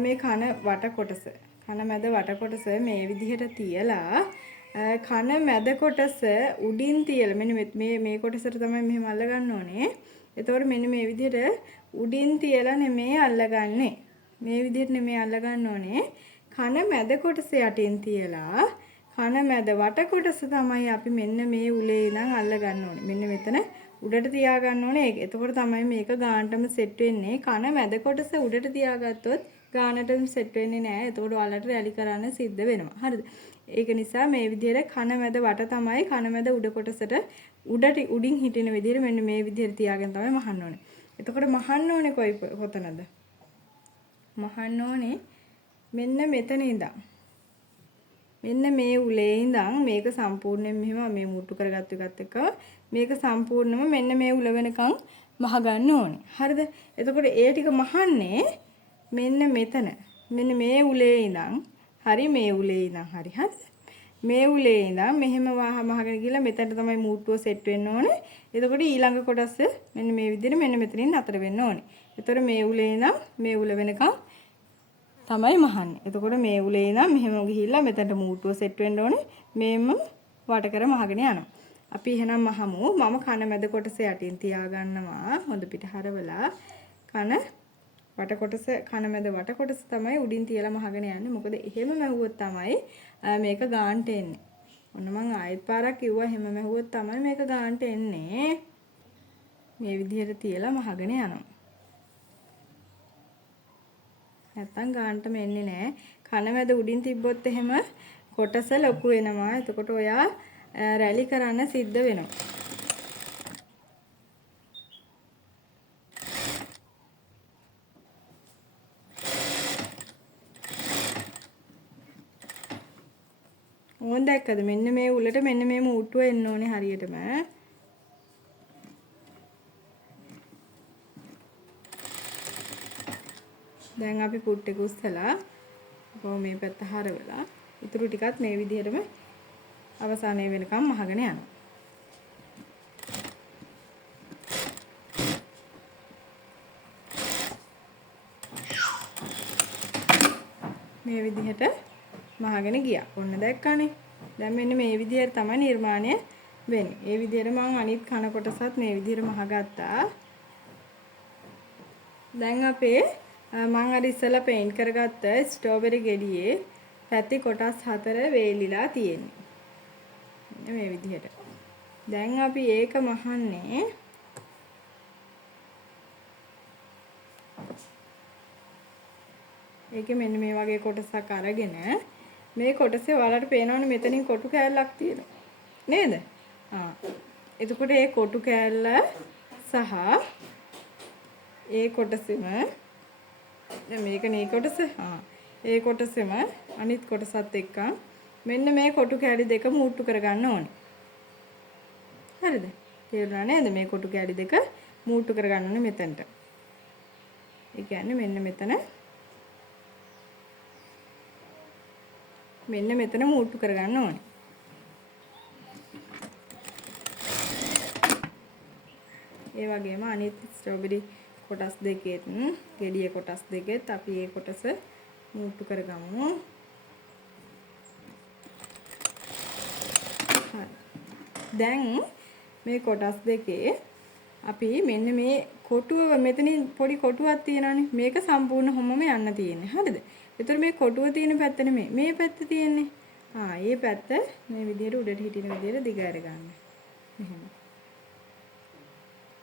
මේ කන වට කොටස කන මැද වට කොටස මේ විදිහට තියලා කන මැද කොටස උඩින් තියලා මෙන්න මේ කොටසට තමයි මෙහෙම අල්ල ගන්න ඕනේ. එතකොට මෙන්න මේ විදිහට උඩින් තියලා නෙමෙයි අල්ලගන්නේ. මේ විදිහට නෙමෙයි අල්ල ගන්න ඕනේ. කන මැද කොටස යටින් තියලා කන මැද වට කොටස තමයි අපි මෙන්න මේ උලේ ඉඳන් අල්ල ගන්න ඕනේ. මෙන්න මෙතන උඩට තියා ගන්න ඕනේ. එතකොට තමයි මේක ගානටම සෙට් වෙන්නේ. කන මැද කොටස උඩට තියාගත්තොත් ගානටම සෙට් වෙන්නේ නැහැ. එතකොට ඔයාලට රැලි කරන්න සිද්ධ වෙනවා. හරිද? ඒක නිසා මේ විදිහට කන මැද වට තමයි කන මැද උඩ කොටසට උඩින් හිටින විදිහට මෙන්න මේ විදිහට තියාගෙන තමයි මහන්න ඕනේ. එතකොට මහන්න ඕනේ කොතනද? මහන්න ඕනේ මෙන්න මෙතන ඉඳන්. මෙන්න මේ උලේ ඉඳන් මේක සම්පූර්ණයෙන් මෙහෙම මේ මුට්ටු කරගත්ත එකත් එක්ක මේක සම්පූර්ණයෙන්ම මෙන්න මේ උල වෙනකන් මහ ගන්න ඕනේ. හරිද? එතකොට ඒ ටික මහන්නේ මෙන්න මෙතන. මෙන්න මේ උලේ ඉඳන් හරි මේ උලේ ඉඳන් හරි. හරිද? මේ උලේ ඉඳන් මෙහෙම මහගෙන ගිහලා මෙතනට තමයි මුට්ටුව සෙට් වෙන්න ඕනේ. එතකොට ඊළඟ කොටස මෙන්න මේ විදිහට මෙන්න මෙතනින් නතර වෙන්න ඕනේ. එතකොට මේ උලේ ඉඳන් මේ උල වෙනකන් තමයි මහන්නේ. එතකොට මේ උලේ ඉඳන් මෙහෙම ගිහිල්ලා මෙතනට මූට්ටුව සෙට් වෙන්න ඕනේ. මේම වට කර මහගෙන යනවා. අපි එහෙනම් මහමු. මම කන මැද කොටස යටින් තියා ගන්නවා. හොඳ පිට හරවලා කන වට කොටස කන මැද වට කොටස තමයි උඩින් තියලා මහගෙන යන්නේ. මොකද එහෙම මැහුවොත් තමයි මේක ගාන්ට එන්නේ. ඔන්න මම ආයෙත් පාරක් කිව්වා එහෙම මැහුවොත් තමයි මේක ගාන්ට එන්නේ. මේ විදිහට තියලා මහගෙන යනවා. නැත්තම් ගානටම එන්නේ නැහැ. කන මැද උඩින් තිබ්බොත් එහෙම කොටස ලොකු වෙනවා. එතකොට ඔයා රැලි කරන්න සිද්ධ වෙනවා. ඕන් දැක්කද? මෙන්න මේ උලට මෙන්න මේ මූට්ටුව එන්න ඕනේ හරියටම. දැන් අපි පුට් එක උස්සලා කොහොම මේ පැත්ත හරවලා ඉතුරු ටිකත් මේ විදිහටම අවසානයේ වෙනකම් මහගෙන යනවා. මේ විදිහට මහගෙන ගියා. ඔන්න දැක්කනේ. දැන් මෙන්න මේ විදිහට තමයි නිර්මාණය වෙන්නේ. ඒ විදිහට මම අනිත් කන කොටසත් මේ විදිහට මහගත්තා. දැන් අපේ මම අර ඉස්සෙල්ලා පේන්ට් කරගත්ත ස්ට්‍රෝබෙරි ගෙඩියේ පැති කොටස් 4 වේලිලා තියෙන්නේ. මේ විදිහට. දැන් අපි ඒක මහන්නේ ඒකේ මෙන්න මේ වගේ කොටසක් අරගෙන මේ කොටසේ ඔයාලට පේනවනේ මෙතනින් කොටු කෑල්ලක් තියෙනවා. නේද? එතකොට ඒ කොටු කෑල්ල සහ ඒ කොටසෙම මේක නේ කොටස. ඒ කොටසෙම අනිත් කොටසත් එක්ක මෙන්න මේ කොටු කෑලි දෙක මූට්ටු කරගන්න ඕනේ. හරිද? තේරුණා නේද? මේ කොටු කෑලි දෙක මූට්ටු කරගන්න ඕනේ මෙතනට. ඒ කියන්නේ මෙන්න මෙතන මූට්ටු කරගන්න ඕනේ. ඒ වගේම අනිත් ස්ට්‍රෝබෙරි කොටස් දෙකෙත් ගෙඩිය කොටස් දෙකෙත් අපි මේ කොටස මූට්ටු කරගමු. දැන් මේ කොටස් දෙකේ අපි මෙන්න මේ කොටුව මෙතනින් පොඩි කොටුවක් තියෙනවානේ. මේක සම්පූර්ණ හැමෝම යන්න තියෙන්නේ. හරිද? ඒතර මේ කොටුව තියෙන පැත්ත නෙමෙයි. මේ පැත්ත තියෙන්නේ. මේ පැත්ත මේ විදිහට උඩට හිටින විදිහට දිග අරගන්න. මෙහෙම.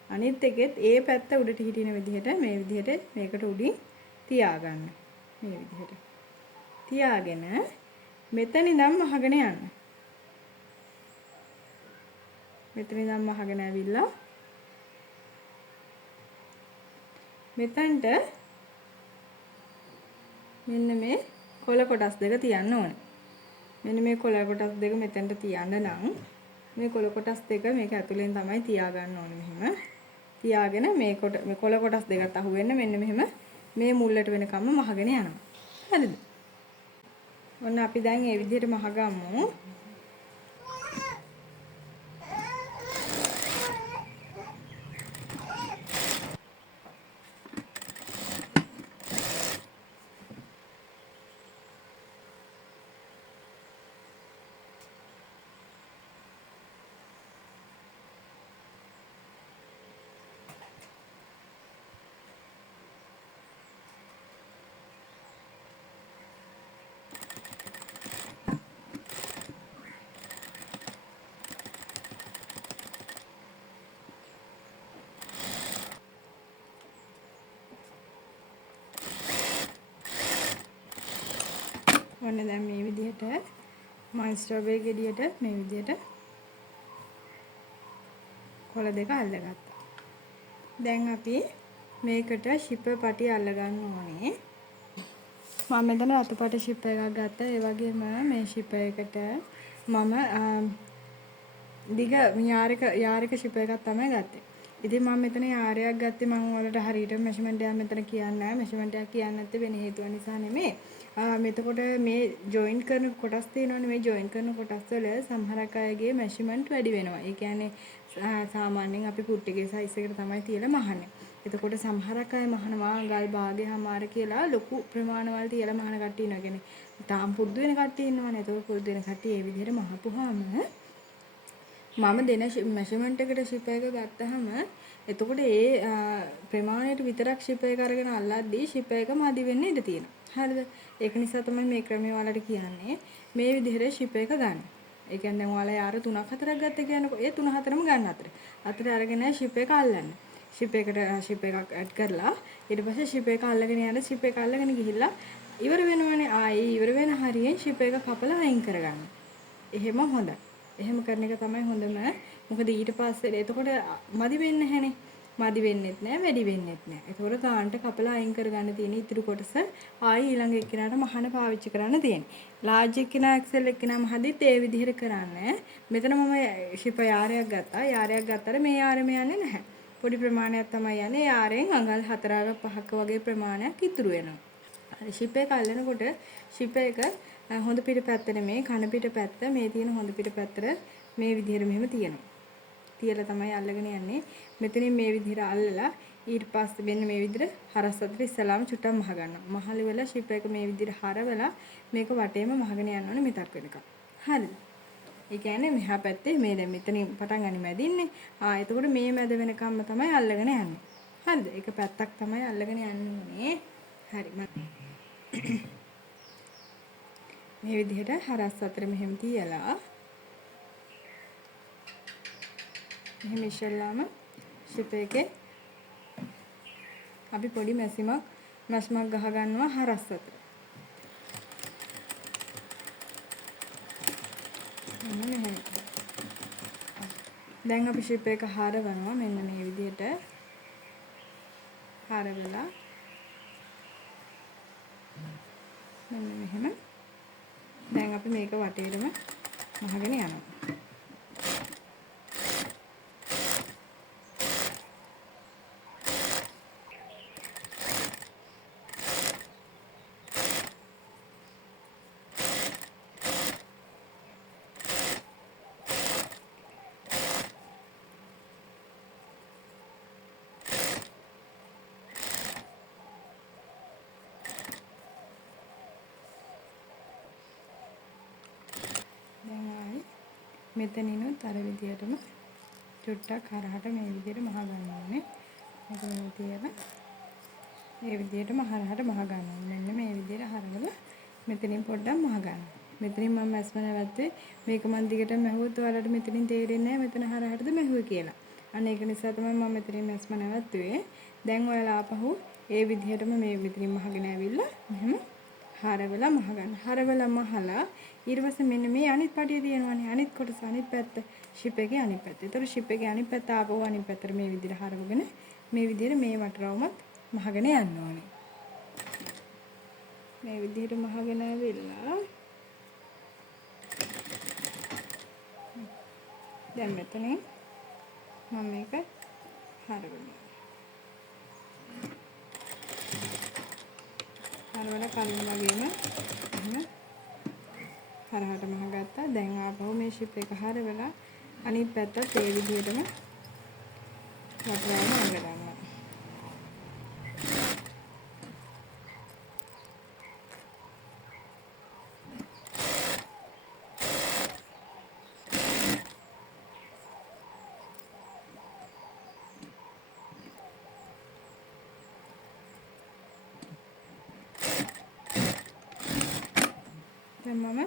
අනිත් එකෙත් ඒ පැත්ත උඩට හිටින විදිහට මේ විදිහට මේකට උඩින් තියාගන්න. මේ විදිහට. තියාගෙන මෙතන ඉඳන් මහගෙන යන්න. මෙතන ඉඳන් මහගෙන ඇවිල්ලා මෙතනට මෙන්න මේ කොළ කොටස් දෙක තියන්න ඕනේ. මෙන්න මේ කොළ කොටස් දෙක මෙතනට තියන්න නම් මේ කොළ කොටස් දෙක මේක ඇතුලෙන් තමයි තියාගන්න ඕනේ මෙහෙම. තියාගෙන මේ කොළ කොටස් දෙකත් අහුවෙන්න මෙන්න මෙහෙම මේ මුල්ලට වෙනකම්ම මහගෙන යනවා. හරිද? ඔන්න අපි දැන් මේ විදිහට මහගමු. ඔන්න දැන් මේ විදිහට මම ස්ට්‍රෝබෙරි ගෙඩියට මේ විදිහට කොළ දෙක අල්ලගත්තා. දැන් අපි මේකට ෂිපර් පටි අල්ල ගන්න ඕනේ. මම මෙතන රතු පාට ෂිපර් එකක් ගත්තා. ඒ වගේම මේ ෂිපර් එකට මම දිග යාරික ෂිපර් එකක් තමයි ගත්තේ. ඉතින් මම මෙතන යාරයක් ගත්තේ මම වලට හරියට මෙෂර්මන්ට් එකක් මෙතන කියන්නේ නැහැ. මෙෂර්මන්ට් එකක් කියන්නේ නැත්තේ වෙන හේතුවක් නිසා නෙමෙයි. මෙතකොට මේ ජොයින් කරන කොටස් තියෙනවනේ මේ ජොයින් කරන කොටස් වල සමහරක් අයගේ මෙෂර්මන්ට් වැඩි වෙනවා. ඒ කියන්නේ සාමාන්‍යයෙන් අපි කුට්ටිගේ සයිස් එකට තමයි තියලා මහන්නේ. එතකොට සමහරක් අය මහනවා ගල් භාගයමාර කියලා ලොකු ප්‍රමාණවල තියලා මහන කට්ටිය ඉන්නවා. කියන්නේ තාම පුරුදු වෙන කට්ටිය ඉන්නවනේ. එතකොට පුරුදු වෙන කට්ටිය මේ විදිහට මහපුවාම මම දෙන මෙෂර්මන්ට් එකට ෂිප් එක ගත්තාම එතකොට ඒ ප්‍රමාණයට විතරක් ෂිප් එක අරගෙන අල්ලද්දී ෂිප් එක මදි වෙන්න ඉඩ තියෙනවා. හරිද? ඒක නිසා තමයි මේ ක්‍රමය වලට කියන්නේ මේ විදිහට ෂිප් එක ගන්න. ඒ කියන්නේ දැන් ඔයාලා යාර 3ක් 4ක් ගත්ත කියනකො ඒ 3 4ම ගන්න අතර. අතර අරගෙන ෂිප් එක අල්ලන්න. ෂිප් එකක් ඇඩ් කරලා ඊට පස්සේ ෂිප් එක අල්ලගෙන යන ෂිප් එක අල්ලගෙන ගිහිල්ලා ඉවර වෙනවනේ. ආයේ ඉවර වෙන හරියෙන් ෂිප් එක කපලා අයින් කරගන්න. එහෙම හොඳයි. එහෙම කරන එක තමයි හොඳම. මොකද ඊට පස්සේ එතකොට මදි වෙන්නේ නැහනේ. මදි වෙන්නෙත් නැහැ, වැඩි වෙන්නෙත් නැහැ. ඒතකොට ගානට කපලා අයින් කරගන්න තියෙන ඉතුරු කොටස ආයි ඊළඟ එක්කිනාට මහන පාවිච්චි කරන්න තියෙන්නේ. ලාර්ජ් එක්කිනා එක්සෙල් එක්කිනා මහදිත් ඒ විදිහට කරන්නේ. මෙතන මම ෂිප් යාරයක් ගත්තා. යාරයක් ගත්තට මේ යාරෙම යන්නේ නැහැ. පොඩි ප්‍රමාණයක් තමයි යන්නේ. යාරෙන් අඟල් 4ක 5ක වගේ ප්‍රමාණයක් ඉතුරු වෙනවා. හරි ෂිප් එක අල්ලනකොට ෂිප් එක හොඳ පිට පැත්තට මේ කන පිට පැත්ත මේ තියෙන හොඳ පිට පැත්තට මේ විදිහට මෙහෙම තියෙනවා. තියලා තමයි අල්ලගෙන යන්නේ. මෙතනින් මේ විදිහට අල්ලලා ඊට පස්සේ මෙන්න මේ විදිහට හරස් අතර ඉස්සලාම චුට්ටක් මහ ගන්නවා. මහලි වෙලා ෂිප් එක මේ විදිහට හරවලා මේක වටේම මහගෙන යන්න ඕනේ මෙතක් වෙනකම්. හරිද? ඒ කියන්නේ මෙහා පැත්තේ මේ දැන් මෙතනින් පටන් ගන්න මැදින්නේ. එතකොට මේ මැද වෙනකම්ම තමයි අල්ලගෙන යන්නේ. හරිද? ඒක පැත්තක් තමයි අල්ලගෙන යන්න ඕනේ. හරි. මේ විදිහට හරස් අතර මෙහෙම තියලා මෙහෙම ඉස්සෙල්ලාම ෂිප් එකේ අපි පොඩි මැස්මක් ගහ ගන්නවා හරස් අතර. මෙහෙම. දැන් අපි ෂිප් එක හරවනවා මෙන්න මේ විදිහට. හරවලා මෙන්න මෙහෙම. දැන් අපි මේක වටේටම මහගෙන යනවා. මෙතනිනුත් අර විදියටම චුට්ටක් හරහට මේ විදියට මහ ගන්න ඕනේ. මෙතන තියලා මේ විදියටම හරහට මහ ගන්න ඕනේ. මෙන්න මේ විදියට හරවලා මෙතනින් පොඩ්ඩක් මහ ගන්න. මෙතනින් මම මැස්ම නැවැත්තුවේ මේක මන් දිගට මැහුවොත් ඔයාලට මෙතනින් තේරෙන්නේ නැහැ මෙතන හරහටද මැහුවේ කියලා. අන්න ඒක නිසා තමයි මම මෙතනින් මැස්ම නැවැත්තුවේ. දැන් ඔයාලා ආපහු ඒ විදියටම මේ මෙතනින් මහගෙන ඇවිල්ලා මෙහෙම හරවලා මහ ගන්න. හරවලා මහලා ඊට පස්සේ මෙන්න මේ අනිත් පටිය තියෙනවානේ. අනිත් කොටස අනිත් පැත්ත ෂිප් එකේ අනිත් පැත්ත. ඒතර ෂිප් එකේ අනිත් පැත්ත ආපහු අනිත් පැත්තට මේ විදිහට හරවගෙන මේ විදිහට මේ වටරවුමත් මහගෙන යන්න ඕනේ. මේ විදිහට මහගෙන ඇවිල්ලා දැන් මෙතනින් මම මේක හරවනවා. හරවලා කලින් වගේම එහෙම හරහට මහ ගත්තා. දැන් ආපහු මේ ෂිප් එක හරවලා අනිත් පැත්තත් ඒ විදිහටම වටරවම අඟ ගන්නවා. දැන් මම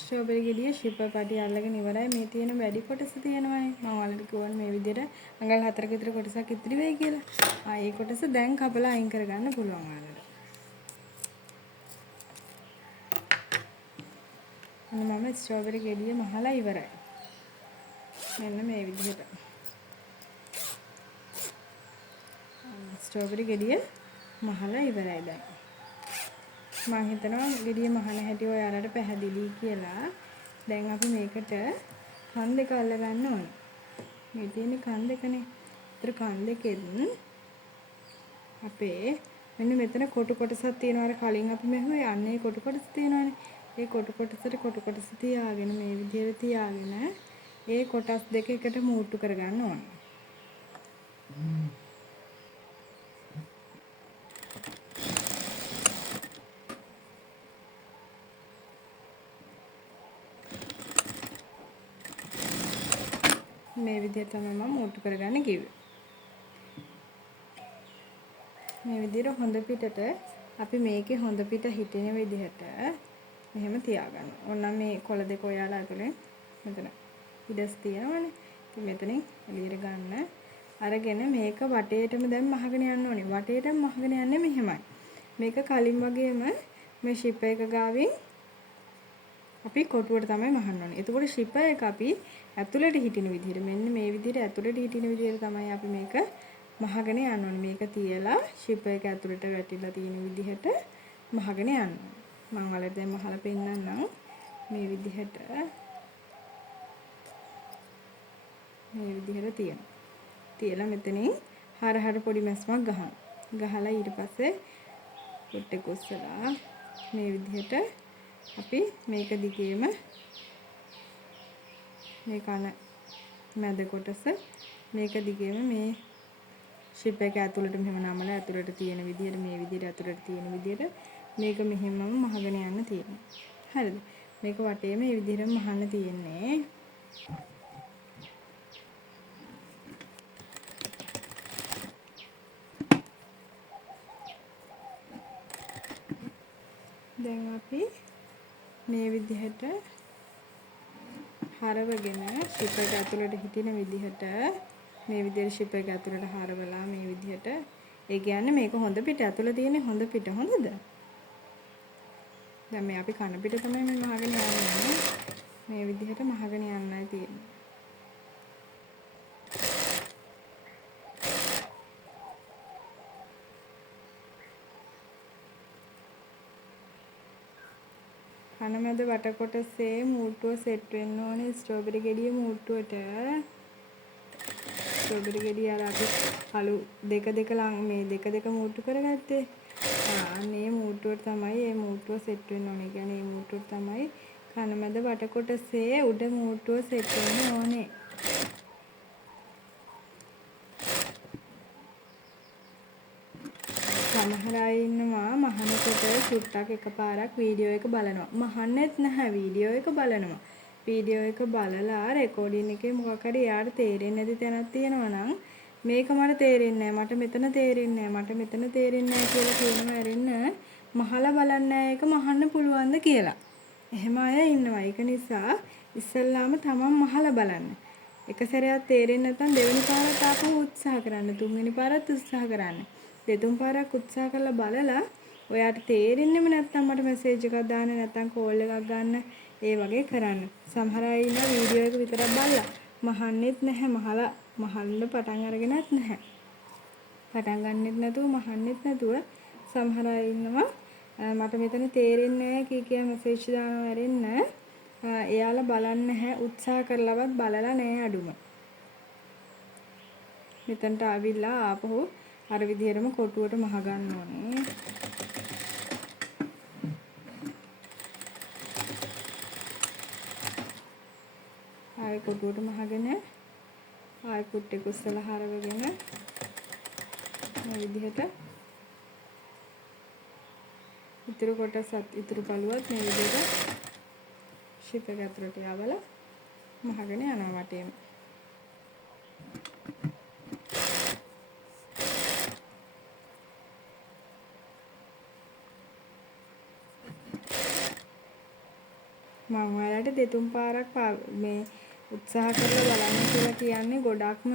ස්ට්‍රෝබෙරි ගෙඩිය ෂිප් පටි අල්ලගෙන ඉවරයි. මේ තියෙන වැඩි කොටස තියෙනවානේ. මම ඔයාලට කිව්වනේ මේ විදිහට අඟල් 4ක විතර කොටසක් ඉතිරි වෙයි කියලා. ඒ කොටස දැන් කපලා අයින් කරගන්න පුළුවන් ඔයාලට. මම ස්ට්‍රෝබෙරි ගෙඩිය මහලා ඉවරයි. මෙන්න මේ විදිහට. ස්ට්‍රෝබෙරි ගෙඩිය මහලා ඉවරයි දැන්. මම හිතනවා ගෙඩිය මහන හැටි ඔයාලට පැහැදිලි කියලා. දැන් අපි මේකට කන් දෙක අල්ල ගන්න ඕනේ. මේ තියෙන්නේ කන් දෙකනේ. ඒතර කන් දෙකෙන් අපේ මෙන්න මෙතන කොටු කොටසක් තියෙනවා. අර කලින් අපි මෙහුවේ අන්නේ කොටු කොටස තියෙනවානේ. ඒ කොටු කොටස තියාගෙන මේ විදිහට තියාගෙන ඒ කොටස් දෙක එකට මූට්ටු කරගන්න ඕනේ. මේ විදිහට තමයි මම මූට්ටු කරගන්න කිව්වේ. මේ විදිහට හොඳ පිටට අපි මේකේ හොඳ පිට හිටින විදිහට මෙහෙම තියාගන්න. ඕනනම් මේ කොළ දෙක ඔයාලා ඇතුලේ මෙතන ඉඩස් තියෙනවනේ. ඉතින් මෙතනින් එළියට ගන්න. අරගෙන මේක වටේටම දැන් මහගෙන යන්න ඕනේ. වටේටම මහගෙන යන්නේ මෙහෙමයි. මේක කලින් වගේම මේ ෂිප් එක ගාවින් අපි කොටුවට තමයි මහන්න ඕනේ. එතකොට ෂිප් එක අපි ඇතුළට හිටින විදිහට මෙන්න මේ විදිහට ඇතුළට හිටින විදිහට තමයි අපි මේක මහගෙන යන්න ඕනේ. මේක තියලා ෂිප් එක ඇතුළට වැටිලා තියෙන විදිහට මහගෙන යන්න ඕනේ. මම ඔයාලට දැන් මහලා පෙන්නන්නම්. මේ විදිහට තියෙනවා. තියලා මෙතනින් හරහට පොඩි මැස්මක් ගහනවා. ගහලා ඊට පස්සේ පොට්ටේ කොස්සලා මේ විදිහට අපි මේක දිගේම මේ කන මැද කොටස මේක දිගේම මේ ෂිප් එක ඇතුළට මෙහෙම නමලා ඇතුළට තියෙන විදිහට මේ විදිහට ඇතුළට තියෙන විදිහට මේක මෙහෙමම මහගෙන යන්න තියෙනවා. හරිද? මේක වටේම මේ විදිහටම මහන්න තියෙන්නේ. දැන් අපි මේ විදිහට හරවගෙන ෂිප් එක ඇතුළට හිටින විදිහට මේ විදිහට ෂිප් එක ඇතුළට හරවලා මේ විදිහට ඒ කියන්නේ මේක හොඳ පිට ඇතුළ තියෙන හොඳ පිට හොඳද? දැන් මේ අපි කන පිට තමයි මේ මහගෙන යන්නේ. මේ විදිහට මහගෙන යන්නයි තියෙන්නේ. කන මැද වට කොටසේ මූට්ටුව සෙට් වෙන්න ඕනේ ස්ට්‍රෝබෙරි ගෙඩිය මූට්ටුවට. ස්ට්‍රෝබෙරි ගෙඩිය අර අපි අලු දෙක මේ දෙක මූට්ටු කරගත්තේ. මේ මූට්ටුවට තමයි මේ මූට්ටුව සෙට් වෙන්න ඕනේ. කියන්නේ මේ මූට්ටුවට තමයි කන මැද වට කොටසේ උඩ මූට්ටුව සෙට් වෙන්න ඕනේ. සමහර අය ඉන්නවා මහනකොට චුට්ටක් එකපාරක් වීඩියෝ එක බලනවා. මහන්නෙත් නැහැ වීඩියෝ එක බලනවා. වීඩියෝ එක බලලා රෙකෝඩින් එකේ මොකක් හරි එයාට තේරෙන්නේ නැති තැනක් තියෙනවා නම් මේක මට තේරෙන්නේ නැහැ. මට මෙතන තේරෙන්නේ නැහැ. මට මෙතන තේරෙන්නේ නැහැ කියලා කියනවා ඇරෙන්න මහලා බලන්නේ ඒක මහන්න පුළුවන්ද කියලා. එහෙම අය ඉන්නවා. ඒක නිසා ඉස්සල්ලාම තමන් මහලා බලන්න. එක සැරයක් තේරෙන්නේ නැත්නම් දෙවෙනි පාරත් ආපහු උත්සාහ කරන්න. තුන්වෙනි පාරත් උත්සාහ කරන්න. දෙතුන් පාරක් උත්සාහ කරලා බලලා ඔයාට තේරෙන්නෙම නැත්නම් මට මෙසේජ් එකක් දාන්න නැත්නම් කෝල් එකක් ගන්න ඒ වගේ කරන්න. සමහර අය ඉන්නවා වීඩියෝ එක විතරක් බලලා මහන්නෙත් නැහැ මහන්න පටන් අරගෙනත් නැහැ. පටන් ගන්නෙත් නැතුව මහන්නෙත් නැතුව සමහර අය ඉන්නවා මට මෙතන තේරෙන්නේ නැහැ කිය මෙසේජ් දානවා ඇරෙන්න එයාලා බලන්නේ නැහැ උත්සාහ කරලවත් බලලා නැහැ අඩුම. මෙතනට ආවිල්ලා ආපහු අර විදිහටම කොටුවට මහ ගන්න ඕනේ. ආයෙ කොටුවට මහගෙන ආයෙ කුට්ටේ කුස්සල හරවගෙන මේ විදිහට ඉතුරු කොටසත් ඉතුරු පළුවත් මේ විදිහට ෂිප් එක ඇතුළට යවලා මහගෙන යනවා වටේම. මම ඔයාලට දෙතුන් පාරක් මේ උත්සාහ කරලා බලන්න කියලා කියන්නේ ගොඩක්ම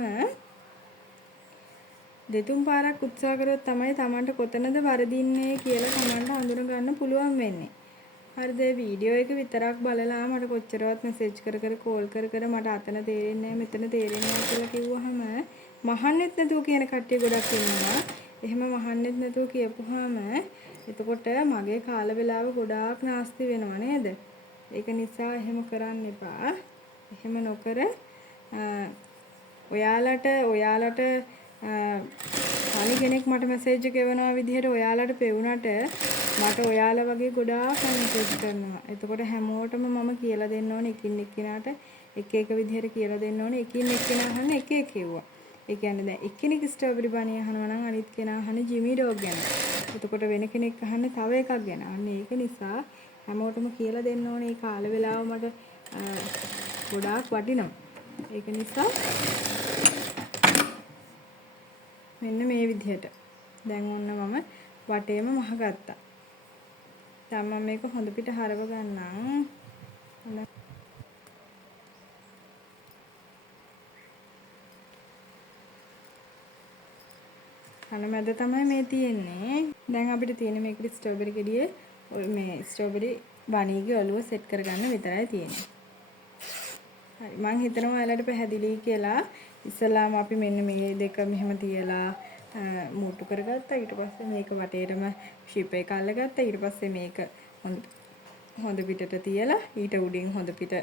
දෙතුන් පාරක් උත්සාහ කරොත් තමයි Tamanට කොතනද වරදින්නේ කියලා Tamanට හඳුන ගන්න පුළුවන් වෙන්නේ. හරිද? වීඩියෝ එක විතරක් බලලා මට කොච්චරවත් මෙසේජ් කර කෝල් කර මට අතන තේරෙන්නේ නැහැ මෙතන තේරෙන්නේ නැහැ කියලා කිව්වහම මහන්නෙත් නැතුව කියන කට්ටිය ගොඩක් ඉන්නවා. එහෙම මහන්නෙත් නැතුව කියපුවාම එතකොට මගේ කාල වේලාව ගොඩාක් නාස්ති වෙනව නේද? ඒක නිසා එහෙම කරන්න එපා. එහෙම නොකර ඔයාලට තනි කෙනෙක් මට මෙසේජ් එක එවනවා විදිහට ඔයාලට පෙවුනට මට ඔයාලා වගේ ගොඩාක් මෙසේජ් කරනවා. එතකොට හැමෝටම මම කියලා දෙන්න ඕනේ එකින් එක්කිනාට එක එක විදිහට කියලා දෙන්න ඕනේ. එකින් එක්කිනා අහන්න එක එක කිව්වා. ඒ කියන්නේ දැන් එක්කෙනෙක් ස්ට්‍රෝබෙරි බණි අහනවා නම් අනිත් කෙනා අහන්නේ ජිමි ඩොග් ගැන. එතකොට වෙන කෙනෙක් අහන්නේ තව එකක් ගැන. අන්න ඒක නිසා හැමෝටම කියලා දෙන්න ඕනේ. මේ කාල වේලාව මට ගොඩාක් වටිනවා. ඒක නිසා මෙන්න මේ විදිහට දැන් ඔන්න මම වටේම මහගත්තා. දැන් මම මේක හොඳ පිට හරව ගන්නම්. කන මැද තමයි මේ තියෙන්නේ. දැන් අපිට තියෙන්නේ මේකට ස්ට්‍රෝබෙරි ගෙඩියේ මේ ස්ට්‍රෝබෙරි බණීගේ ඔළුව සෙට් කරගන්න විතරයි තියෙන්නේ. හරි මම හිතනවා ඔයාලට පැහැදිලි කියලා. ඉස්සලාම අපි මෙන්න මේ දෙක මෙහෙම තියලා මූට්ටු කරගත්තා. ඊට පස්සේ මේක වටේටම ෂිප් එක අල්ලගත්තා. ඊට පස්සේ මේක හොඳ පිටට තියලා ඊට උඩින් හොඳ පිට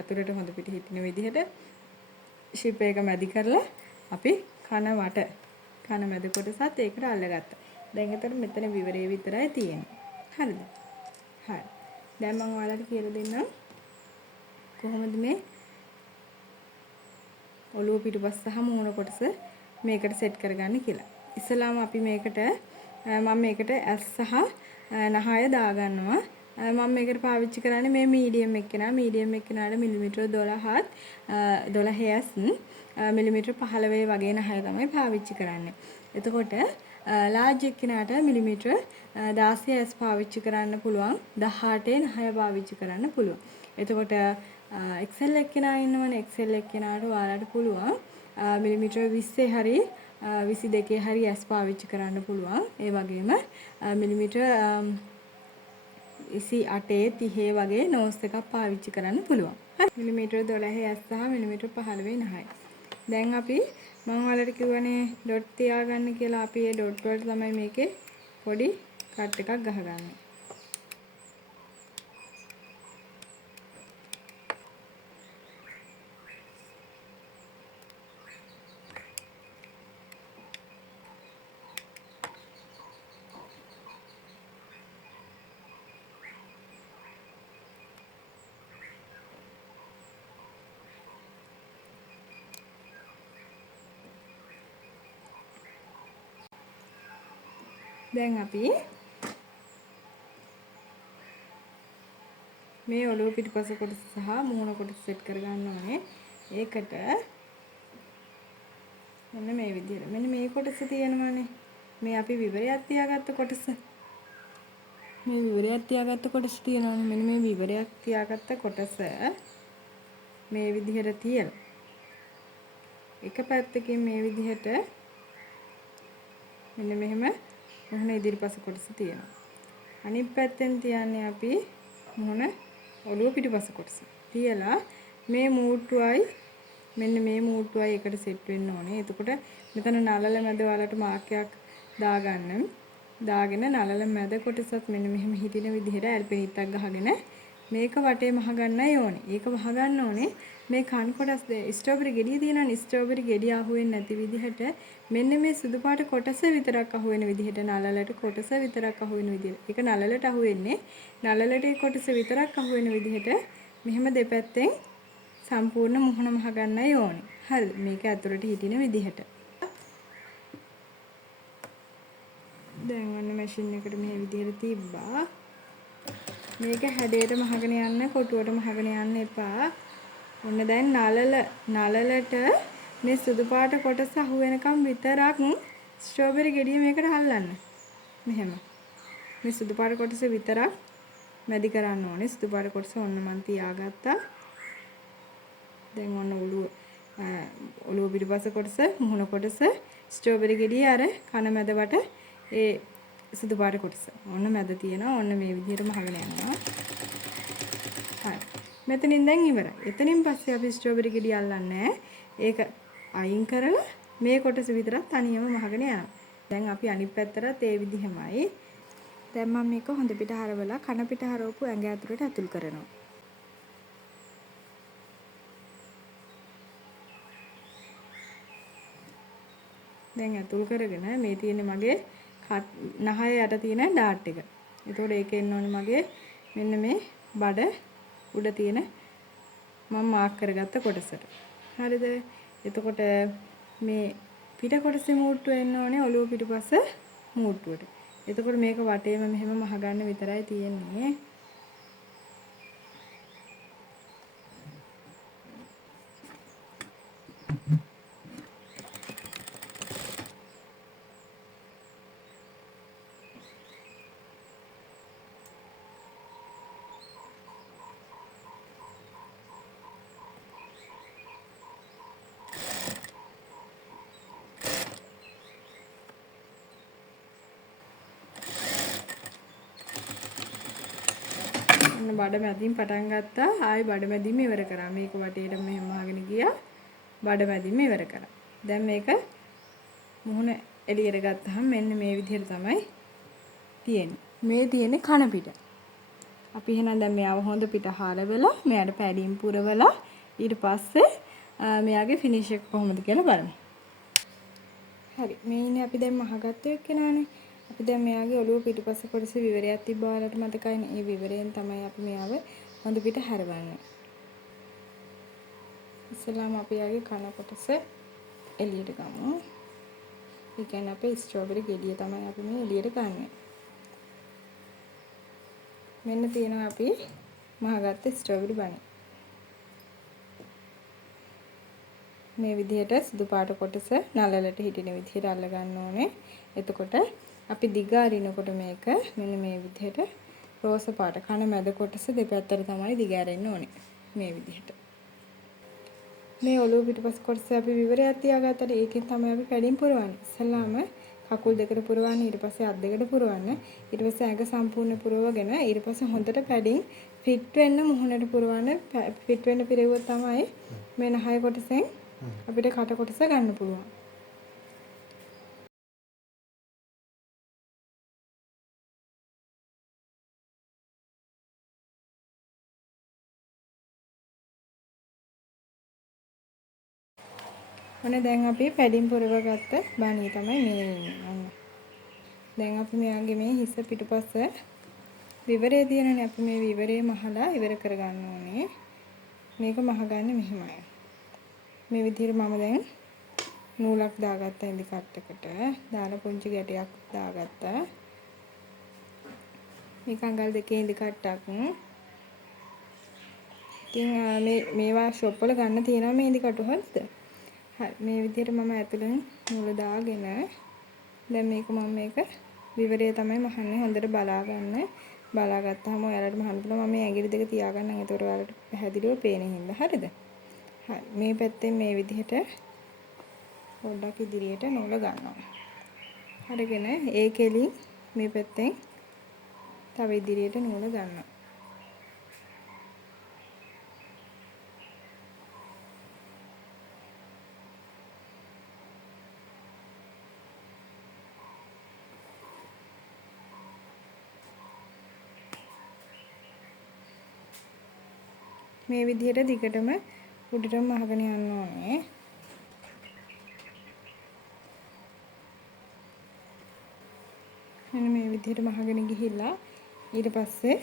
අතුරට හොඳ පිට හිටින විදිහට ෂිප් එක මැදි කරලා අපි කන මැද කොටසත් ඒකට අල්ලගත්තා. දැන් එතකොට මෙතන විවරේ විතරයි තියෙන්නේ. හරිද? හරි. දැන් මම ඔයාලට කියලා දෙන්නම් කොහොමද මේ ඔළුව පිටුපස්ස සහ මූණ කොටස මේකට සෙට් කරගන්න කියලා. ඉස්සලාම අපි මේකට මම මේකට ඇස් සහ නහය දාගන්නවා. මම මේකට පාවිච්චි කරන්නේ මේ මීඩියම් එක්කෙනා. මීඩියම් එක්කෙනාට මිලිමීටර 12ත් 12 මිලිමීටර 15 වගේ නහය තමයි පාවිච්චි කරන්නේ. එතකොට ලාර්ජ් එක්කෙනාට මිලිමීටර 16 පාවිච්චි කරන්න පුළුවන්. 18 නහය පාවිච්චි කරන්න පුළුවන්. එතකොට XL එක්කෙනා ඉන්නවනේ. XL එක්කෙනාට ඔයාලට පුළුවන් මිලිමීටර 20 හරි 22 හරි ඇස් පාවිච්චි කරන්න පුළුවන්. ඒ වගේම මිලිමීටර 28 30 වගේ නෝස් එකක් පාවිච්චි කරන්න පුළුවන්. හරි. මිලිමීටර 12 ඇස් සහ මිලිමීටර 15 නහය. දැන් අපි මම ඔයාලට කිව්වනේ ඩොට් තියාගන්න කියලා. අපි ඒ ඩොට් වලට තමයි මේකේ පොඩි කට් එකක් ගහගන්නේ. දැන් අපි මේ ඔළුව පිටුපස කොටස සහ මූණ කොටස සෙට් කරගන්න ඕනේ. ඒකට මෙන්න මේ විදිහට. මෙන්න මේ කොටස තියෙනවානේ. මේ අපි විවරයක් තියාගත්ත කොටස. මේ විවරයක් තියාගත්ත කොටස තියෙනවානේ. මෙන්න මේ විවරයක් තියාගත්ත කොටස මේ විදිහට තියලා එක පැත්තකින් මේ විදිහට මෙන්න මෙහෙම මුහුණ ඉදිරිපස කොටස තියෙනවා. අනිත් පැත්තෙන් තියන්නේ අපි මුහුණ ඔළුව පිටුපස කොටස. තියලා මේ මූට්ටුවයි මෙන්න මේ මූට්ටුවයි එකට සෙට් වෙන්න ඕනේ. එතකොට මෙතන නළල මැද වලට මාර්කයක් දාගන්න. දාගෙන නළල මැද කොටසත් මෙන්න මෙහෙම හිටින විදිහට ඇල්පෙනිත්තක් ගහගෙන මේක වටේ මහ ගන්නයි ඕනේ. ඒක වහ ගන්න ඕනේ මේ කන් කොටස් ස්ට්‍රෝබෙරි ගෙඩිය තියෙනවනේ. ස්ට්‍රෝබෙරි ගෙඩිය අහුවෙන්නේ නැති විදිහට මෙන්න මේ සුදු පාට කොටස විතරක් අහුවෙන විදිහට නළලට කොටස විතරක් අහුවෙන විදිහට. ඒක නළලට අහුවෙන්නේ නළලට කොටස විතරක් අහුවෙන විදිහට මෙහෙම දෙපැත්තෙන් සම්පූර්ණ මුහුණ මහ ගන්නයි ඕනේ. හරිද? මේක ඇතුළට හිටින විදිහට. දැන් ඔන්න මැෂින් එකට මේ විදිහට තිබ්බා. මේක හැඩයට මහගෙන යන්න කොටුවට මහගෙන යන්න එපා. ඔන්න දැන් නළලට මේ සුදු පාට කොටස අහු වෙනකම් විතරක් ස්ට්‍රෝබෙරි ගෙඩිය මේකට අල්ලන්න. මෙහෙම. මේ සුදු පාට කොටස විතරක් මැදි කරන්න ඕනේ. සුදු පාට කොටස ඔන්න මන් තියාගත්තා. දැන් ඔන්න ඔළුව පිටුපස කොටස, මුහුණ කොටස, ස්ට්‍රෝබෙරි ගෙඩිය අර කන මැදවට ඒ සුදු පාට කොටස. ඔන්න මැද තියෙනවා. ඔන්න මේ විදිහට මහගෙන යනවා. හරි. මෙතනින් දැන් ඉවරයි. එතනින් පස්සේ අපි ස්ට්‍රෝබෙරි ගෙඩිය අල්ලන්නේ ඒක අයින් කරලා මේ කොටස විතරක් තනියම මහගෙන යනවා. දැන් අපි අනිත් පැත්තට ඒ විදිහමයි. දැන් මම මේක හොඳ පිට හරවලා කන පිට හරවපු ඇඟ ඇතුළට ඇතුල් කරනවා. දැන් ඇතුල් කරගෙන මේ තියෙන්නේ මගේ නහය යට තියෙන ඩාට් එක. එතකොට ඒකේ එන්න ඕනේ මගේ මෙන්න මේ බඩ උඩ තියෙන මම මාක් කරගත්ත කොටසට. හරිද? එතකොට මේ පිට කොටසේ මූට්ටුව එන්න ඕනේ ඔළුව පිටුපස මූට්ටුවට. එතකොට මේක වටේම මෙහෙම මහ ගන්න විතරයි තියෙන්නේ. බඩ මැදින් පටන් ගත්තා. ආයි බඩ මැදින්ම ඉවර කරා. මේක වටේට මෙහෙම අහගෙන ගියා. බඩ මැදින්ම ඉවර කරා. දැන් මේක මුහුණ එළියට ගත්තාම මෙන්න මේ විදිහට තමයි තියෙන්නේ. මේ තියෙන්නේ කන පිට. අපි එහෙනම් දැන් මෙයාව හොඳ පිට හරවලා මෙයාට පැඩින් පුරවලා ඊට පස්සේ මෙයාගේ ෆිනිෂ් එක කොහොමද කියලා බලමු. හරි. මේ ඉන්නේ අපි දැන් මහගත්තු එක්කෙනානේ. අපි දැන් මෙයාගේ ඔළුව පිටුපස්ස කොටසේ විවරයක් තිබ්බ ඔයාලට මතකයිනේ. ඒ විවරයෙන් තමයි අපි මෙයාව හොඳ පිට හරවන්නේ. ඉස්සෙල්ලාම අපි යාගේ කන කොටස එළියට ගමු. ඒ කියන්නේ අපේ ස්ට්‍රෝබෙරි ගෙඩිය තමයි අපි මේ එළියට ගන්නෙ. මෙන්න තියෙනවා අපි මහගත්ත ස්ට්‍රෝබෙරි බනි. මේ විදිහට සුදු පාට කොටස නළලට හිටින විදිහට අල්ල ගන්න ඕනේ. එතකොට අපි දිග අරිනකොට මේක මෙන්න මේ විදිහට රෝස පාට කන මැද කොටස දෙපැත්තට තමයි දිග ඇරෙන්න ඕනේ. මේ විදිහට. මේ ඔළුව පිටපස් කොටස අපි විවරයක් තියාගත්තට ඒකෙන් තමයි අපි පැඩින් පුරවන්නේ. ඉස්සල්ලාම කකුල් දෙකට පුරවන්න, ඊට පස්සේ අත් දෙකට පුරවන්න, ඊට පස්සේ ඇඟ සම්පූර්ණ පුරවගෙන ඊට පස්සේ හොඳට පැඩින් ෆිට වෙන්න මුහුණට පුරවන්න. ෆිට වෙන්න පිරෙවුවොත් තමයි මේ නහය කොටසෙන් අපිට කට කොටස ගන්න පුළුවන්. ඔන්න දැන් අපි පැඩින් පුරවගත්ත බණී තමයි මේ ඉන්නේ. දැන් අපි මෙයාගේ මේ හිස පිටුපස්ස විවරේ දිනනේ අපි මේ විවරේ මහලා ඉවර කරගන්න ඕනේ. මේක මහගන්නේ මෙහෙමයි. මේ විදිහට මම දැන් නූලක් දාගත්තා ඉදි කට්ටකට. දාලා පුංචි ගැටයක් දාගත්තා. මේක අඟල් දෙකේ ඉදි කට්ටක්. ඉතින් මේවා ෂොප් වල ගන්න තියෙනවා මේ ඉදි කටු හරිද? හරි මේ විදිහට මම ඇතුලෙන් නූල දාගෙන දැන් මේක විවරය තමයි මහන්නේ හොඳට බලා ගන්න. බලාගත්තාම ඔයාලට මහන්න පුළුවන්. මම මේ ඇඟිලි දෙක තියාගන්නම්. ඒතකොට ඔයාලට පැහැදිලිව පේන හින්දා හරිද? හරි මේ පැත්තෙන් මේ විදිහට පොඩ්ඩක් ඉදිරියට නූල ගන්නවා. අරගෙන ඒ කෙලින් මේ පැත්තෙන් තව ඉදිරියට නූල ගන්නවා. මේ විදිහට දිගටම උඩටම අහගෙන යන්න ඕනේ. මෙන්න මේ විදිහට මහගෙන ගිහිල්ලා ඊට පස්සේ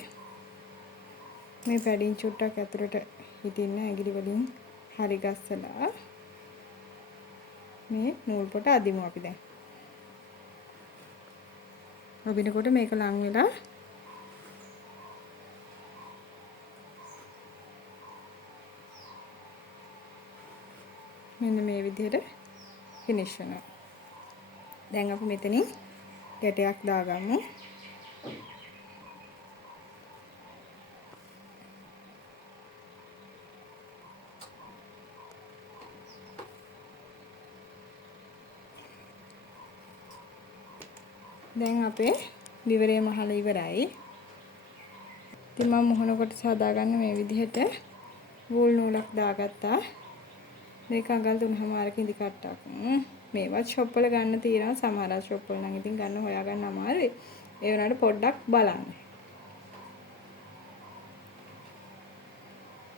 මේ පැඩින් චුට්ටක් ඇතුලට හිටින්න ඇඟිලි වලින් හරි ගස්සලා මේ නූල් පොට අදිමු අපි දැන්. අදිනකොට මේක ලං වෙලා මෙන්න මේ විදිහට ෆිනිෂ් වෙනවා. දැන් අපි මෙතනින් ගැටයක් දාගමු. දැන් අපේ විවරේ මහල ඉවරයි. ඉතින් මම මොහොන කොටස හදාගන්න මේ විදිහට වූල් නූලක් දාගත්තා. මේක අඟල් 3මාරක ඉදි කට්ටක්. මේවත් ෂොප් වල ගන්න තියෙනවා. සමහර ෂොප් වල නම් ඉතින් ගන්න හොයාගන්න අමාරුයි. ඒ වුණාට පොඩ්ඩක් බලන්න.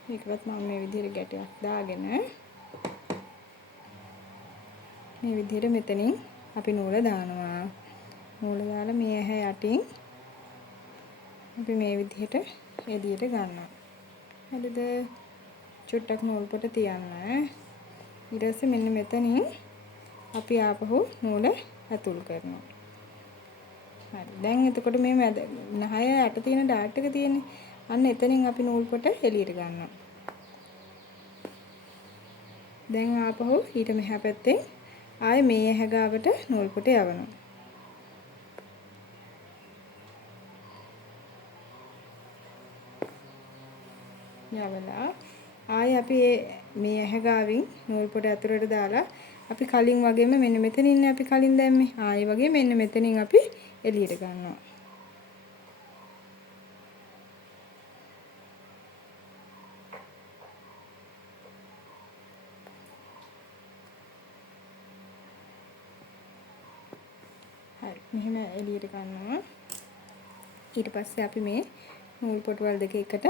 මේකවත් මම මේ විදිහට ගැටයක් දාගෙන මේ විදිහට මෙතනින් අපි නූල දානවා. නූල දාලා මේ ඇහැ යටින් අපි මේ විදිහට එළියට ගන්නවා. හරිද? චුට්ටක් නූල් පොට තියන්න. ඊට පස්සේ මෙන්න මෙතනින් අපි ආපහු නූල ඇතුල් කරනවා. හරි. දැන් එතකොට මේ මැද නහය යට තියෙන ඩාට් එක තියෙන්නේ. අන්න එතනින් අපි නූල් පොට එළියට ගන්නවා. දැන් ආපහු ඊට මෙහා පැත්තේ ආයේ මේ ඇහැ ගාවට නූල් පොට යවනවා. යවලා ආයේ අපි මේ ඇහැ ගාවින් නූල් පොට ඇතුලට දාලා අපි කලින් වගේම මෙන්න මෙතන ඉන්නේ අපි කලින් දැම්මේ. ආයේ වගේ මෙන්න මෙතනින් අපි එළියට ගන්නවා. හරි. මෙහෙම එළියට ගන්නවා. ඊට පස්සේ අපි මේ නූල් පොටවල් දෙක එකට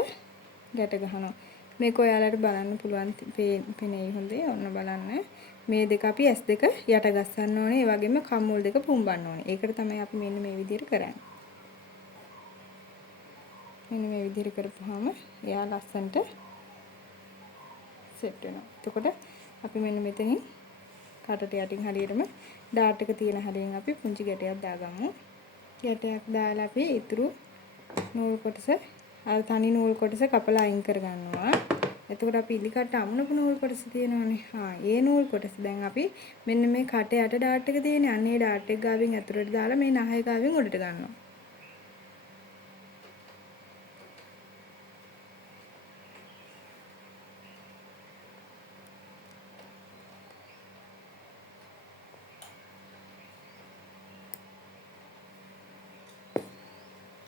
ගැට ගහනවා. මේක ඔයාලට බලන්න පුළුවන් පෙනෙයි හොඳේ. ඔන්න බලන්න. මේ දෙක අපි S2 යට ගස්සන්න ඕනේ. ඒ වගේම කම්මුල් දෙක පුම්බන්න ඕනේ. ඒකට තමයි අපි මෙන්න මේ විදිහට කරන්නේ. මෙන්න මේ විදිහට කරපුවාම එයා ලස්සන්ට සෙට් වෙනවා. එතකොට අපි මෙන්න මෙතනින් කටට යටින් හරියටම ඩාට් එක තියෙන හරියෙන් අපි පුංචි ගැටයක් දාගමු. ගැටයක් දාලා අපි ඊතුරු නූල් කොටස අර තනි නූල් කොටස කපලා අයින් කරගන්නවා. එතකොට අපි ඉදිකට අමුණපු නූල් කොටස තියෙනවානේ. ඒ නූල් කොටස දැන් අපි මෙන්න මේ කට යට ඩාට් එක තියෙන්නේ. අන්නේ ඩාට් එක ගාවින් ඇතුළට දාලා මේ නහය ගාවින් උඩට ගන්නවා.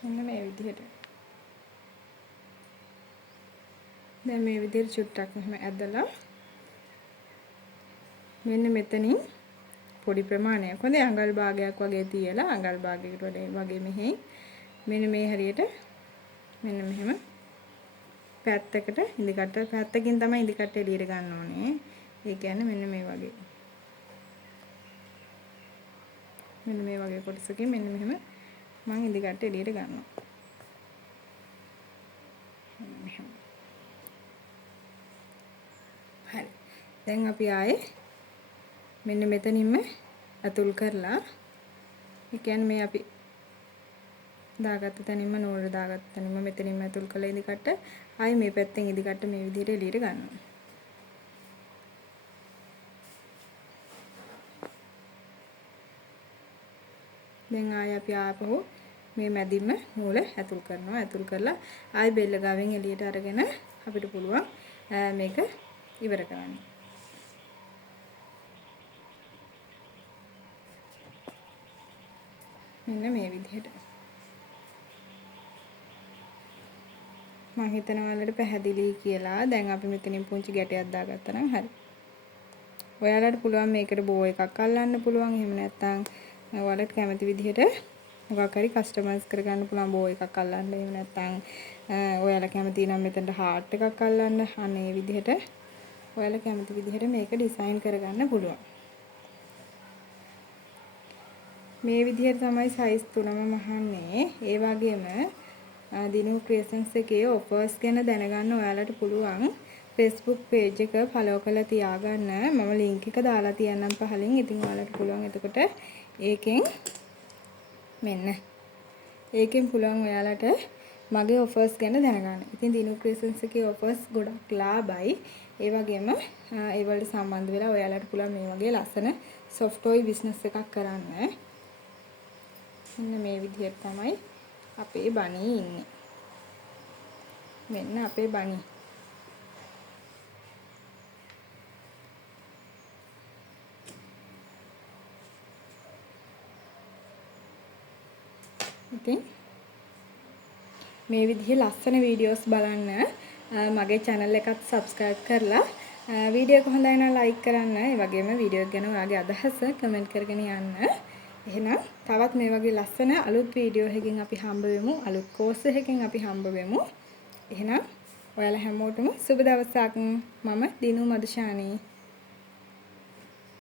මෙන්න මේ විදිහට. දැන් මේ විදිහට චුට්ටක් මෙහෙම ඇදලා මෙන්න මෙතනින් පොඩි ප්‍රමාණයක් හොඳ අඟල් භාගයක් වගේ තියලා අඟල් භාගයකට වගේ මෙහෙ මෙන්න මේ හරියට මෙන්න මෙහෙම පැත්තකට ඉදිකට පැත්තකින් තමයි ඉදිකට එළියට ගන්න ඕනේ. ඒ කියන්නේ මෙන්න මේ වගේ. මෙන්න මේ වගේ කොටසකින් මෙන්න මෙහෙම මම ඉදිකට එළියට ගන්නවා. මෙහෙම. හරි. දැන් අපි ආයේ මෙන්න මෙතනින්ම අතුල් කරලා ඒ කියන්නේ මේ අපි දාගත්ත තැනින්ම නූල් දාගත්ත තැනින්ම මෙතනින්ම අතුල් කරලා ඉදිකට ආයේ මේ පැත්තෙන් ඉදිකට මේ විදිහට එළියට ගන්නවා. දැන් ආයේ අපි ආපහු මේ මැදින්ම නූල ඇතුල් කරනවා. ඇතුල් කරලා ආයේ බෙල්ල ගාවෙන් එළියට අරගෙන අපිට පුළුවන් මේක ඉවර කරන්න. මෙන්න මේ විදිහට. මම හිතනවා ඔයාලට පැහැදිලි කියලා. දැන් අපි මෙතනින් පුංචි ගැටයක් දාගත්තා නම් හරි. ඔයාලට පුළුවන් මේකට බෝ එකක් අල්ලන්න පුළුවන්. එහෙම නැත්නම් ඔයාලට කැමති විදිහට මොකක් හරි කස්ටමයිස් කරගන්න පුළුවන් බෝ එකක් අල්ලන්න. එහෙම නැත්නම් ඔයාලා කැමති නම් මෙතනට හાર્ට් එකක් අල්ලන්න. අනේ විදිහට ඔයාලා කැමති විදිහට මේක ඩිසයින් කරගන්න පුළුවන්. මේ විදිහට තමයි සයිස් තුනම මහන්නේ. ඒ වගේම දිනු ක්‍රියේෂන්ස් එකේ ඔෆර්ස් ගැන දැනගන්න ඔයාලට පුළුවන් Facebook page එක follow කරලා තියාගන්න. මම link එක දාලා තියන්නම් පහලින්. ඉතින් ඔයාලට පුළුවන් එතකොට ඒකෙන් මෙන්න ඒකෙන් පුළුවන් ඔයාලට මගේ ඔෆර්ස් ගැන දැනගන්න. ඉතින් දිනු ක්‍රියේෂන්ස් එකේ ඔෆර්ස් ගොඩක් ලාභයි. ඒ වගේම ඒ වලට සම්බන්ධ වෙලා ඔයාලට පුළුවන් මේ වගේ ලස්සන soft toy business එකක් කරන්න. මෙන්න මේ විදිහට තමයි අපේ බණී ඉන්නේ. මෙන්න අපේ බණී. ඉතින් මේ විදිහේ ලස්සන වීඩියෝස් බලන්න මගේ channel එකත් subscribe කරලා වීඩියෝ එක හොඳයි නම් like කරන්න. ඒ වගේම වීඩියෝ එක ගැන ඔයාගේ අදහස comment කරගෙන යන්න. එහෙනම් තවත් මේ වගේ ලස්සන අලුත් වීඩියෝ එකකින් අපි හම්බ වෙමු. අලුත් course එකකින් අපි හම්බ වෙමු. එහෙනම් ඔයාලා හැමෝටම සුබ දවසක්. මම දිනු මදුෂානි.